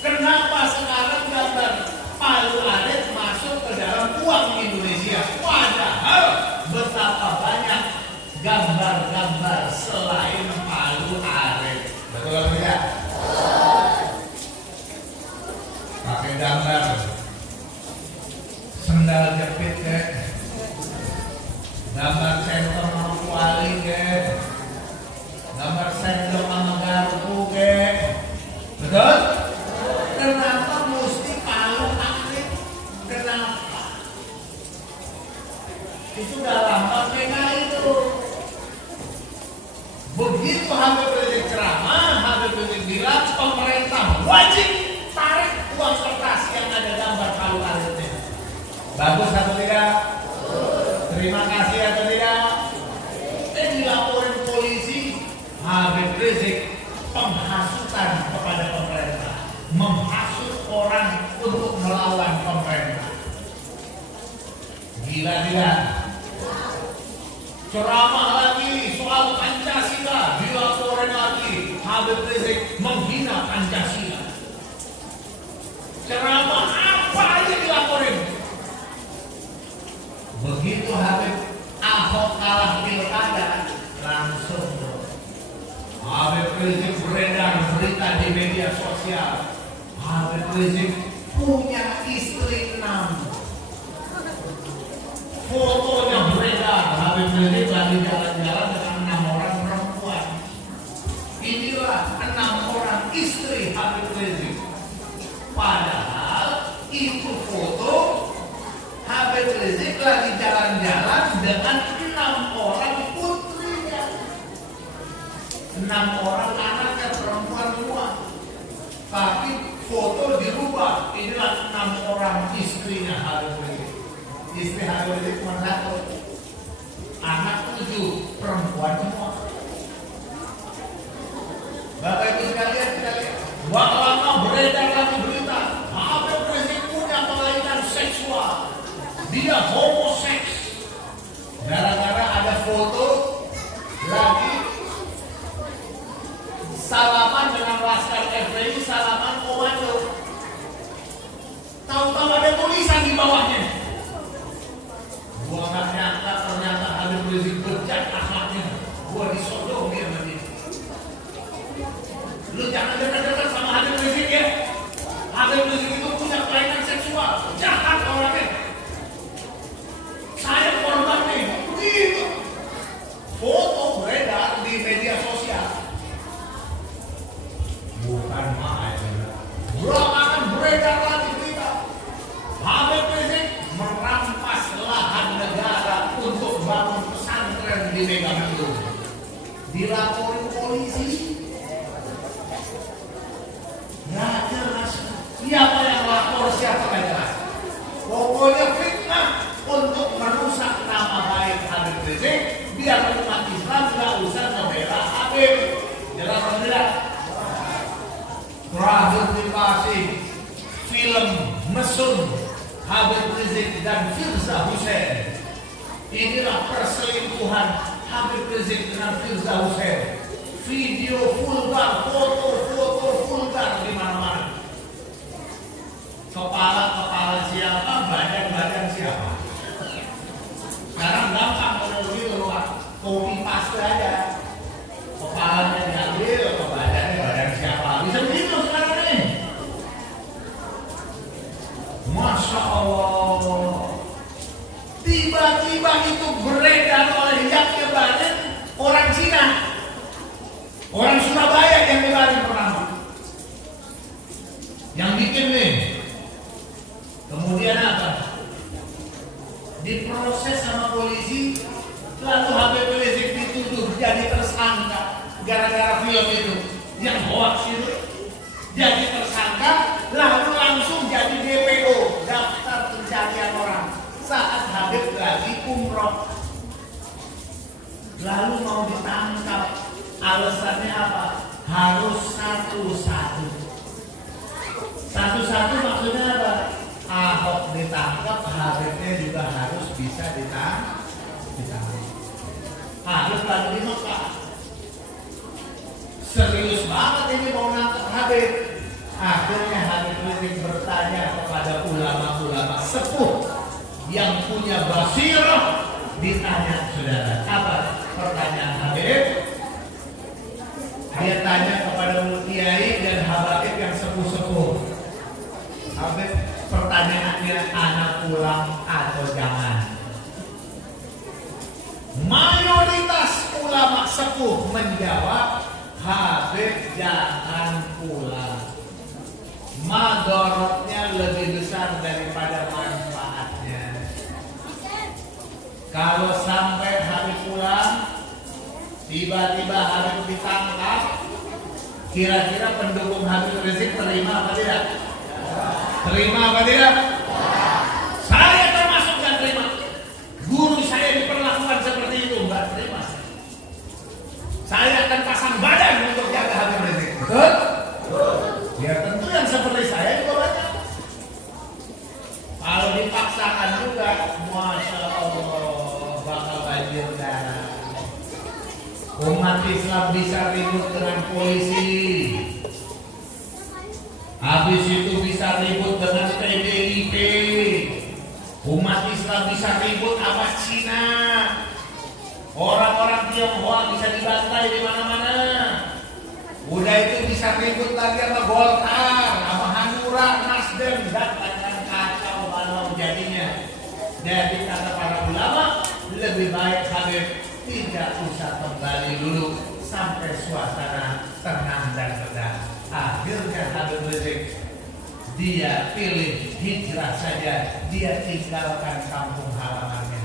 Kenapa sekarang gambar palu arit masuk ke dalam uang Indonesia? Padahal betapa banyak gambar-gambar selain palu arit. Betul atau tidak? Pakai gambar sendal jepit ke, gambar sendok sama kuali ke, gambar sendok sama garpu ke. Betul? Kenapa mesti palu arit? Kenapa? Itu udah lambang PKI itu. Begitu Habib Rizik ceramah, Habib Rizik bilang pemerintah wajib tarik uang kertas yang ada gambar palu aritnya. Bagus atau tidak? Terima kasih atau tidak? Dilaporin polisi, Habib Rizik penghasutan kepada pemerintah, menghasut orang untuk melawan pemerintah. Gila tidak? Ceramah lagi soal Pancasila, dilaporin lagi Habib Rizik menghina Pancasila. Ceramah apa aja dilaporin. Begitu Habib Ahok kalah pilkada, langsung Habib Rizik beredar berita di media sosial. Habib Rizik punya istri 6. Fotonya beredar, Habib Rizik lagi jalan-jalan dengan 6 orang perempuan. Inilah 6 orang istri Habib Rizik. Padahal itu foto Habib Rizik lagi jalan-jalan dengan 6 orang putrinya. 6 orang anaknya perempuan semua. Tapi foto dirubah. Inilah 6 orang istrinya Habib Rizik. Istri Habib Rizik cuma 1. Anak 7, perempuan semua. Bapak Ibu sekalian, kita lihat. Waktu lama beredar lagi berita Habib Rizik punya kelainan seksual. Dia homoseks. Gara-gara ada foto lagi salaman dengan Laskar FPI, salaman komando. Tahu-tahu ada tulisan di bawahnya. Gua nggak nyangka ternyata Habib Rizik bejat akhlaknya. Gua disodomi sama dia. Lu jangan dekat-dekat sama Habib Rizik ya. Habib Rizik itu punya kelainan seksual, jahat orangnya. Saya korban nih, begitu. Foto beredar di media sosial. Bukan main. Belakangan beredar lagi berita Habib Rizik merampas lahan negara untuk bangun pesantren di Megamendung. Dilaporin polisi. Nggak jelas. Siapa yang lapor, siapa nggak jelas. Pokoknya fitnah untuk merusak nama baik Habib Rizik, biar umat Islam nggak usah membela Habib. Jelas atau tidak? Terakhir dikasih film mesum Habib Rizik dan Firza Hussein. Inilah perselingkuhan Habib Rizik dengan Firza Hussein. Video vulgar, foto vulgar di mana-mana. Kepala siapa, badan siapa. Sekarang gampang kalau begitu, copy paste aja. Kepalanya diambil, ke badan siapa. Bisa begitu sekarang ini. Masya Allah. Tiba-tiba itu beredar oleh yang nyebarin orang Cina. Orang Surabaya jadi tersangka, lalu langsung jadi DPO, daftar pencarian orang. Saat Habib lagi umroh, lalu mau ditangkap, alasannya apa? Harus satu-satu. Satu-satu maksudnya apa? Ahok ditangkap, Habibnya juga harus bisa ditangkap. Habib lagi di Mekah, serius banget ini mau nangkap Habib. Akhirnya Habib Rizik bertanya kepada ulama-ulama sepuh yang punya basirah. Ditanya, saudara, apa pertanyaan Habib? Dia tanya kepada kiai dan habaib yang sepuh-sepuh. Habib, pertanyaannya, anak pulang atau jangan? Mayoritas ulama sepuh menjawab, Habib jangan pulang. Madorotnya lebih besar daripada manfaatnya. Kalau sampai Habib pulang, tiba-tiba Habib ditangkap, kira-kira pendukung Habib Rizik terima apa tidak? Terima apa tidak? Saya termasuk yang terima. Guru saya diperlakukan seperti itu, enggak terima. Saya akan pasang badan untuk jaga Habib Rizik. Betul? Ya tentu yang seperti saya juga banyak. Kalau dipaksakan juga, Masya Allah, bakal banjir darah. Umat Islam bisa ribut dengan polisi, habis itu bisa ribut dengan PDIP. Umat Islam bisa ribut sama Cina. Orang-orang Tionghoa bisa dibantai di mana-mana. Udah itu bisa ribut lagi sama Golkar, sama Hanura, Nasdem, dan kacau balau jadinya. Jadi kata para ulama, lebih baik Habib tidak usah kembali dulu sampai suasana tenang dan redam. Akhirnya Habib Rizik dia pilih hijrah saja. Dia tinggalkan kampung halamannya,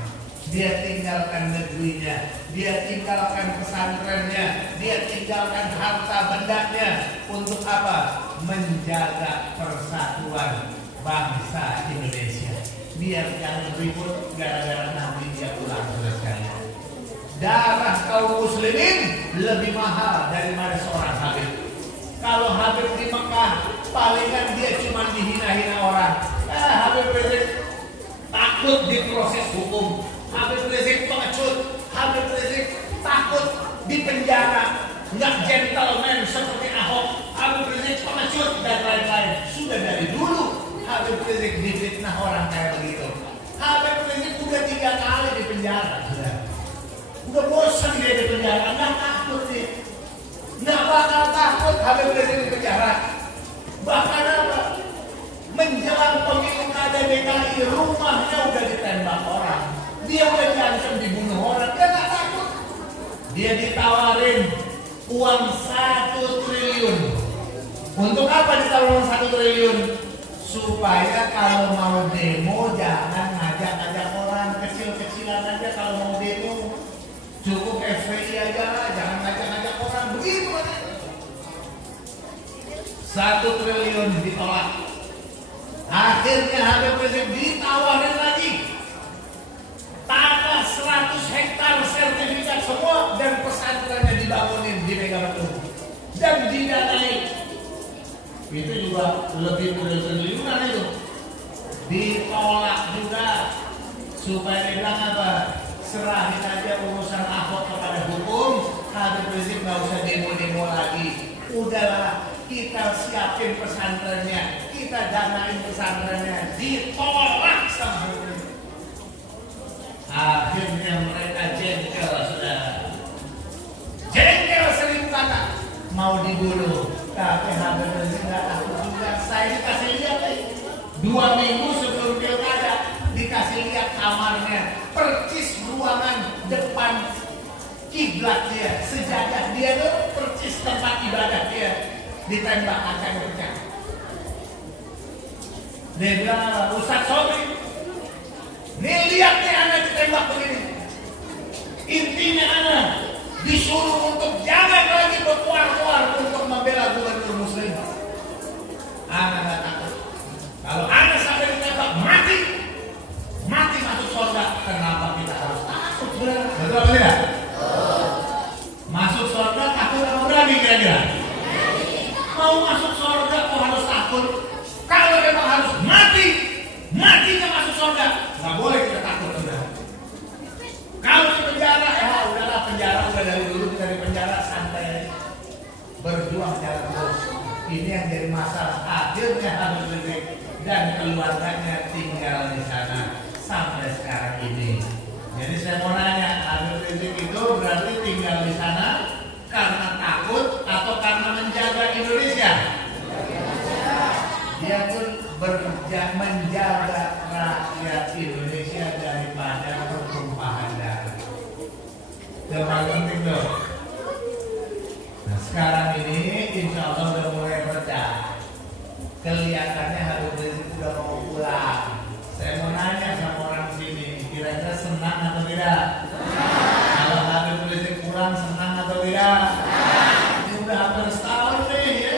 dia tinggalkan negerinya, dia tinggalkan pesantrennya, dia tinggalkan harta bendanya. Untuk apa? Menjaga persatuan bangsa Indonesia. Biar jangan ribut gara-gara nanti dia pulang selesai. Darah kaum muslimin lebih mahal daripada seorang Habib. Kalau Habib di Mekah, palingan dia cuma dihina-hina orang. Habib Rizik takut diproses hukum. Habib Rizik pengecut. Habib Rizik takut di penjara. Nggak gentleman seperti Ahok. Habib Rizik pengecut dan lain-lain. Sudah dari dulu Habib Rizik difitnah orang kayak begitu. Habib Rizik udah 3 kali di penjara. Udah bosan dia di penjara, nggak takut dia. Nggak bakal takut Habib Rizik di penjara. Bahkan apa? Menjelang pemilu kada DKI, rumahnya udah ditembak orang. Dia udah diancam dibunuh orang. Dia nggak takut. Dia ditawarin uang 1 triliun. Untuk apa ditawarin 1 triliun? Supaya kalau mau demo jangan ngajak-ngajak orang, kecil-kecilan aja kalau mau demo. Cukup FPI aja lah, jangan ngajak-ngajak orang. Begitu aja. 1 triliun ditolak. Akhirnya Habib Rizik ditawarin lagi tanah 100 hektar sertifikat semua dan pesantrennya dibangunin di Megabetul dan didanai. Itu juga lebih dari triliunan itu. Ditolak juga. Supaya dia bilang apa? Serahin aja urusan Ahok kepada hukum. Habib Rizik nggak usah demo-demo lagi. Udahlah, kita siapin pesantrennya, kita danain pesantrennya. Ditolak sama Habib Rizik. Akhirnya mereka jengkel, saudara. Jengkel 1000 kata. Mau dibunuh. Tapi Habib Rizik nggak takut juga. Saya dikasih lihat nih, 2 minggu sebelum pilkada dikasih lihat kamarnya, percis ruangan depan kiblat dia, sejadah dia tuh percis tempat ibadah dia, ditembak kaca pecah. Dia bilang, Ustaz Sobri, nih lihat nih anak ditembak begini. Intinya anak disuruh untuk jangan lagi berkuar-kuar untuk membela gubernur muslim. Mau masuk surga kok harus takut? Kalau memang harus matinya masuk surga, nggak boleh kita takut udah. Kalau di penjara, ya udahlah penjara udah dari dulu kita di penjara santai, berjuang jalan terus. Ini yang jadi masalah akhirnya Habib Rizik dan keluarganya tinggal di sana sampai sekarang ini. Jadi saya mau nanya, Habib Rizik itu berarti tinggal di sana karena takut atau karena menjaga Indonesia? Dia pun menjaga rakyat Indonesia daripada pertumpahan darah. Yang paling penting tuh. Nah sekarang ini insya Allah udah mulai reda. Kelihatannya Habib Rizik sudah mau pulang. Saya mau nanya sama orang sini, kira-kira senang atau tidak? Kalau Habib Rizik pulang senang atau tidak? Ini udah hampir setahun nih ya.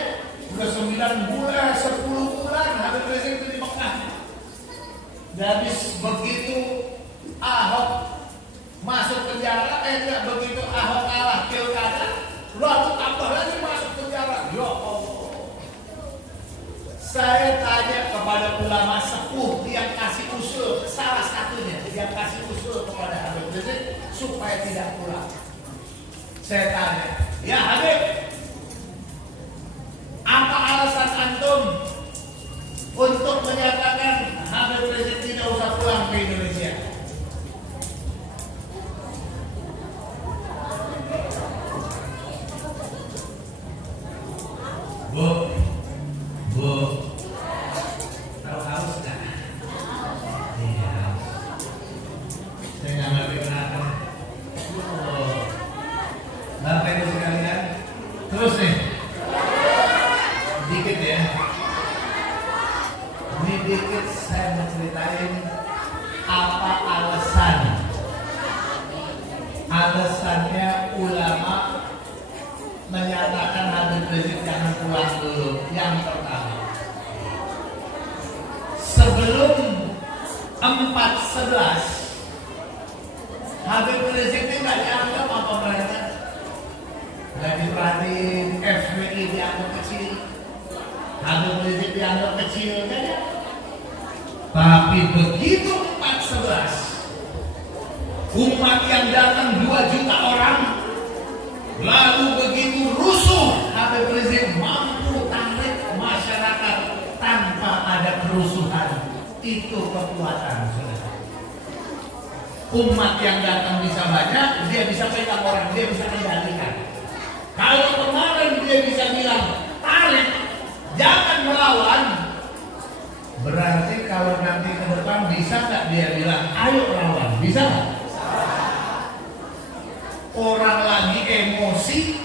Udah 9 bulan, 10 bulan Habib Rizik itu di Mekah. Dan habis begitu Ahok masuk penjara, enggak begitu Ahok kalah pilkada, lalu tambah lagi masuk penjara. Ya Allah. Saya tanya kepada ulama sepuh yang kasih usul, salah satunya yang kasih usul kepada Habib Rizik supaya tidak pulang. Saya tanya, ya Habib, apa alasan antum untuk menyatakan Habib Rizik tidak usah pulang ke Indonesia? Bu, tahu haus nggak? Iya. Saya nggak ngerti kenapa. Bapak Ibu sekalian, terus nih, dikit ya. Ini dikit saya mau ceritain apa alasannya ulama menyatakan Habib Rizik jangan pulang dulu. Yang pertama, sebelum 4/11 Habib Rizik ini nggak dianggap apa mereka, nggak diperhatiin. FPI dianggap kecil, Habib Rizik dianggap kecil kan ya? Tapi begitu 4/11 umat yang datang 2 juta orang, lalu begitu rusuh Habib Rizik mampu tarik masyarakat tanpa ada kerusuhan. Itu kekuatan, saudara. Umat yang datang bisa banyak, dia bisa pegang orang, dia bisa kendalikan. Kalau kemarin dia bisa bilang tarik, jangan melawan, berarti kalau nanti ke depan bisa nggak dia bilang ayo lawan, bisa nggak? Orang lagi emosi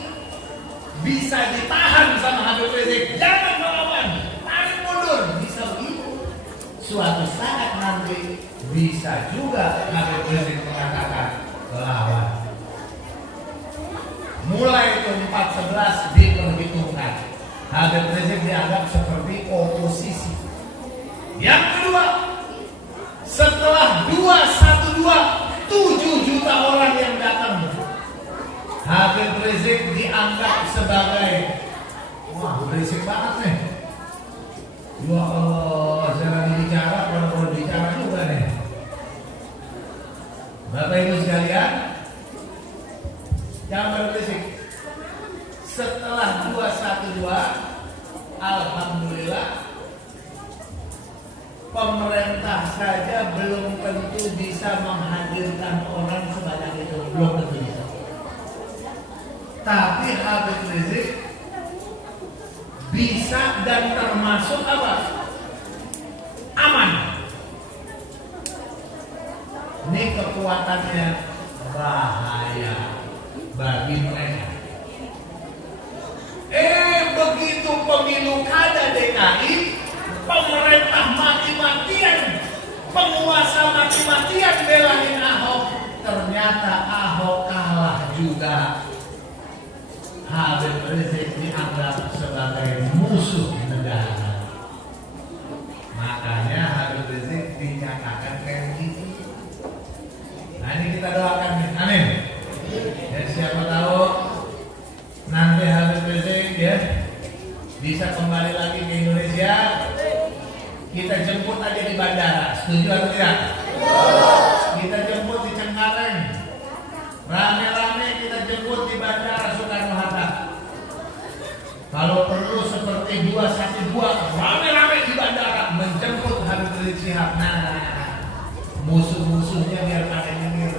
bisa ditahan sama Habib Rizik, jangan melawan, tarik mundur, bisa begitu. Suatu saat nanti bisa juga Habib Rizik mengatakan lawan. Mulai itu 4/11 diperhitungkan, Habib Rizik dianggap seperti oposisi. Yang kedua, setelah 212 7 juta orang yang datang, Habib Rizik dianggap sebagai wah berisik banget nih. Ya Allah, saya lagi bicara, kalau bicara juga nih. Bapak Ibu sekalian, jangan berisik. Setelah 212, alhamdulillah, pemerintah saja belum tentu bisa menghadirkan orang sebanyak itu, belum tentu bisa. Tapi Habib Rizik bisa dan termasuk apa? Aman. Ini kekuatannya bahaya bagi mereka. Begitu pemilu kada DKI, pemerintah mati-matian, penguasa mati-matian belain Ahok, ternyata Ahok kalah juga. Habib Rizik dianggap sebagai musuh negara. Makanya Habib Rizik dinyatakan kayak gitu. Nah ini kita doakan nih, amin. Dan siapa tahu nanti Habib Rizik ya bisa kembali lagi ke Indonesia. Kita jemput aja di bandara, setuju atau tidak? Kita jemput di Cengkareng, rame-rame kita jemput di bandara Soekarno-Hatta. Kalau perlu seperti 212, rame-rame di bandara menjemput Habib Rizik Syihab. Nah, musuh-musuhnya biar pada nyengir.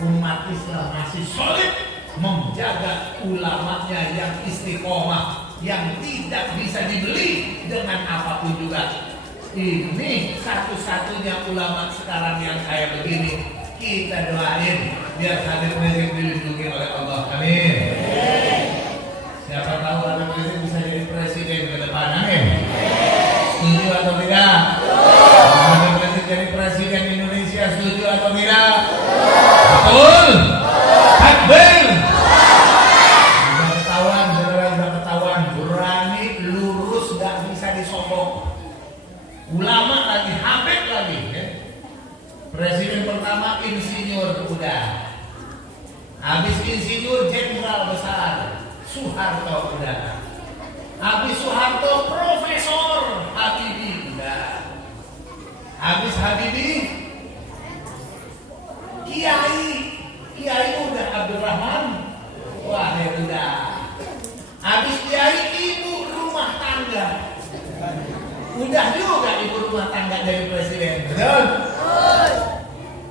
Umat Islam masih solid menjaga ulamanya yang istiqomah, yang tidak bisa dibeli dengan apapun juga. Ini satu-satunya ulama sekarang yang kayak begini. Kita doain biar Habib Rizik dilindungi oleh Allah. Amin. Siapa tahu Habib Rizik bisa jadi presiden ke depan. Amin. Setuju atau tidak? Habib Rizik jadi presiden Indonesia, setuju atau tidak? Betul. Takbir. Sudah ketahuan, saudara, sudah ketahuan. Berani lurus, gak bisa disogok. Ulama lagi, Habib lagi. Ya. Presiden pertama insinyur udah. Habis insinyur jenderal besar Soeharto udah. Habis Soeharto Profesor Habibie udah. Habis Habibie Kiai udah Abdurrahman. Wah, ya udah. Habis Kiai ibu rumah tangga. Udah juga ibu rumah tangga dari presiden. Betul?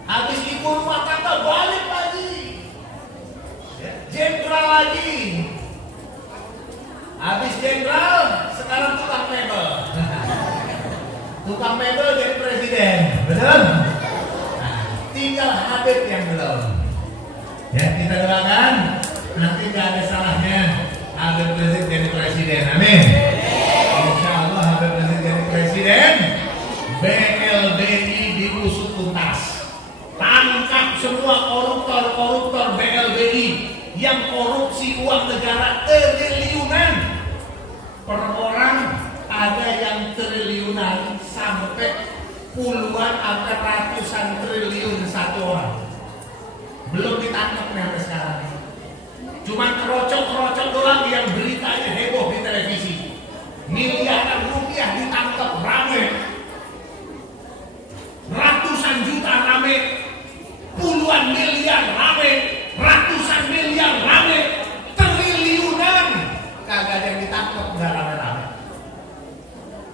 Habis ibu rumah tangga balik lagi. Jenderal lagi. Habis jenderal, sekarang tukang mebel. Tukang mebel jadi presiden. Betul? Nah, tinggal Habib yang belum. Ya, kita doakan nanti gak ada salahnya Habib Rizik jadi presiden. Amin. Insya Allah Habib Rizik jadi presiden. BLBI diusut tuntas. Tangkap semua koruptor BLBI yang korupsi uang negara triliunan. Per orang ada yang triliunan sampai puluhan atau ratusan triliun satu orang. Belum ditangkap sampai sekarang. Cuma kerocok doang yang beritanya heboh di televisi. Miliaran rupiah ditangkap rame. Ratusan juta rame. Puluhan miliar rame. Ratusan miliar rame. Triliunan kagak ada yang ditangkap, nggak rame-rame.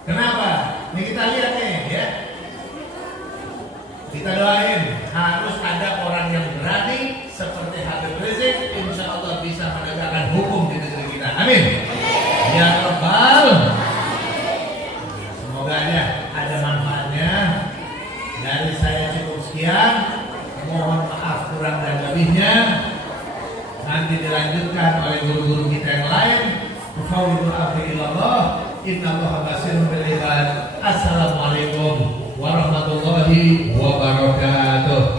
Kenapa? Ini kita lihat nih ya. Kita doain harus ada orang yang berani seperti Habib Rizik, insya Allah bisa menegakkan hukum di negeri kita. Amin. Ya Rabbal. Semoga aja ada manfaatnya. Dari saya cukup sekian. Mohon maaf kurang dan lebihnya. Nanti dilanjutkan oleh guru-guru kita yang lain. Fawwidul amri ilallah. Innallaha basirun bil ibad. Assalamualaikum warahmatullahi wabarakatuh.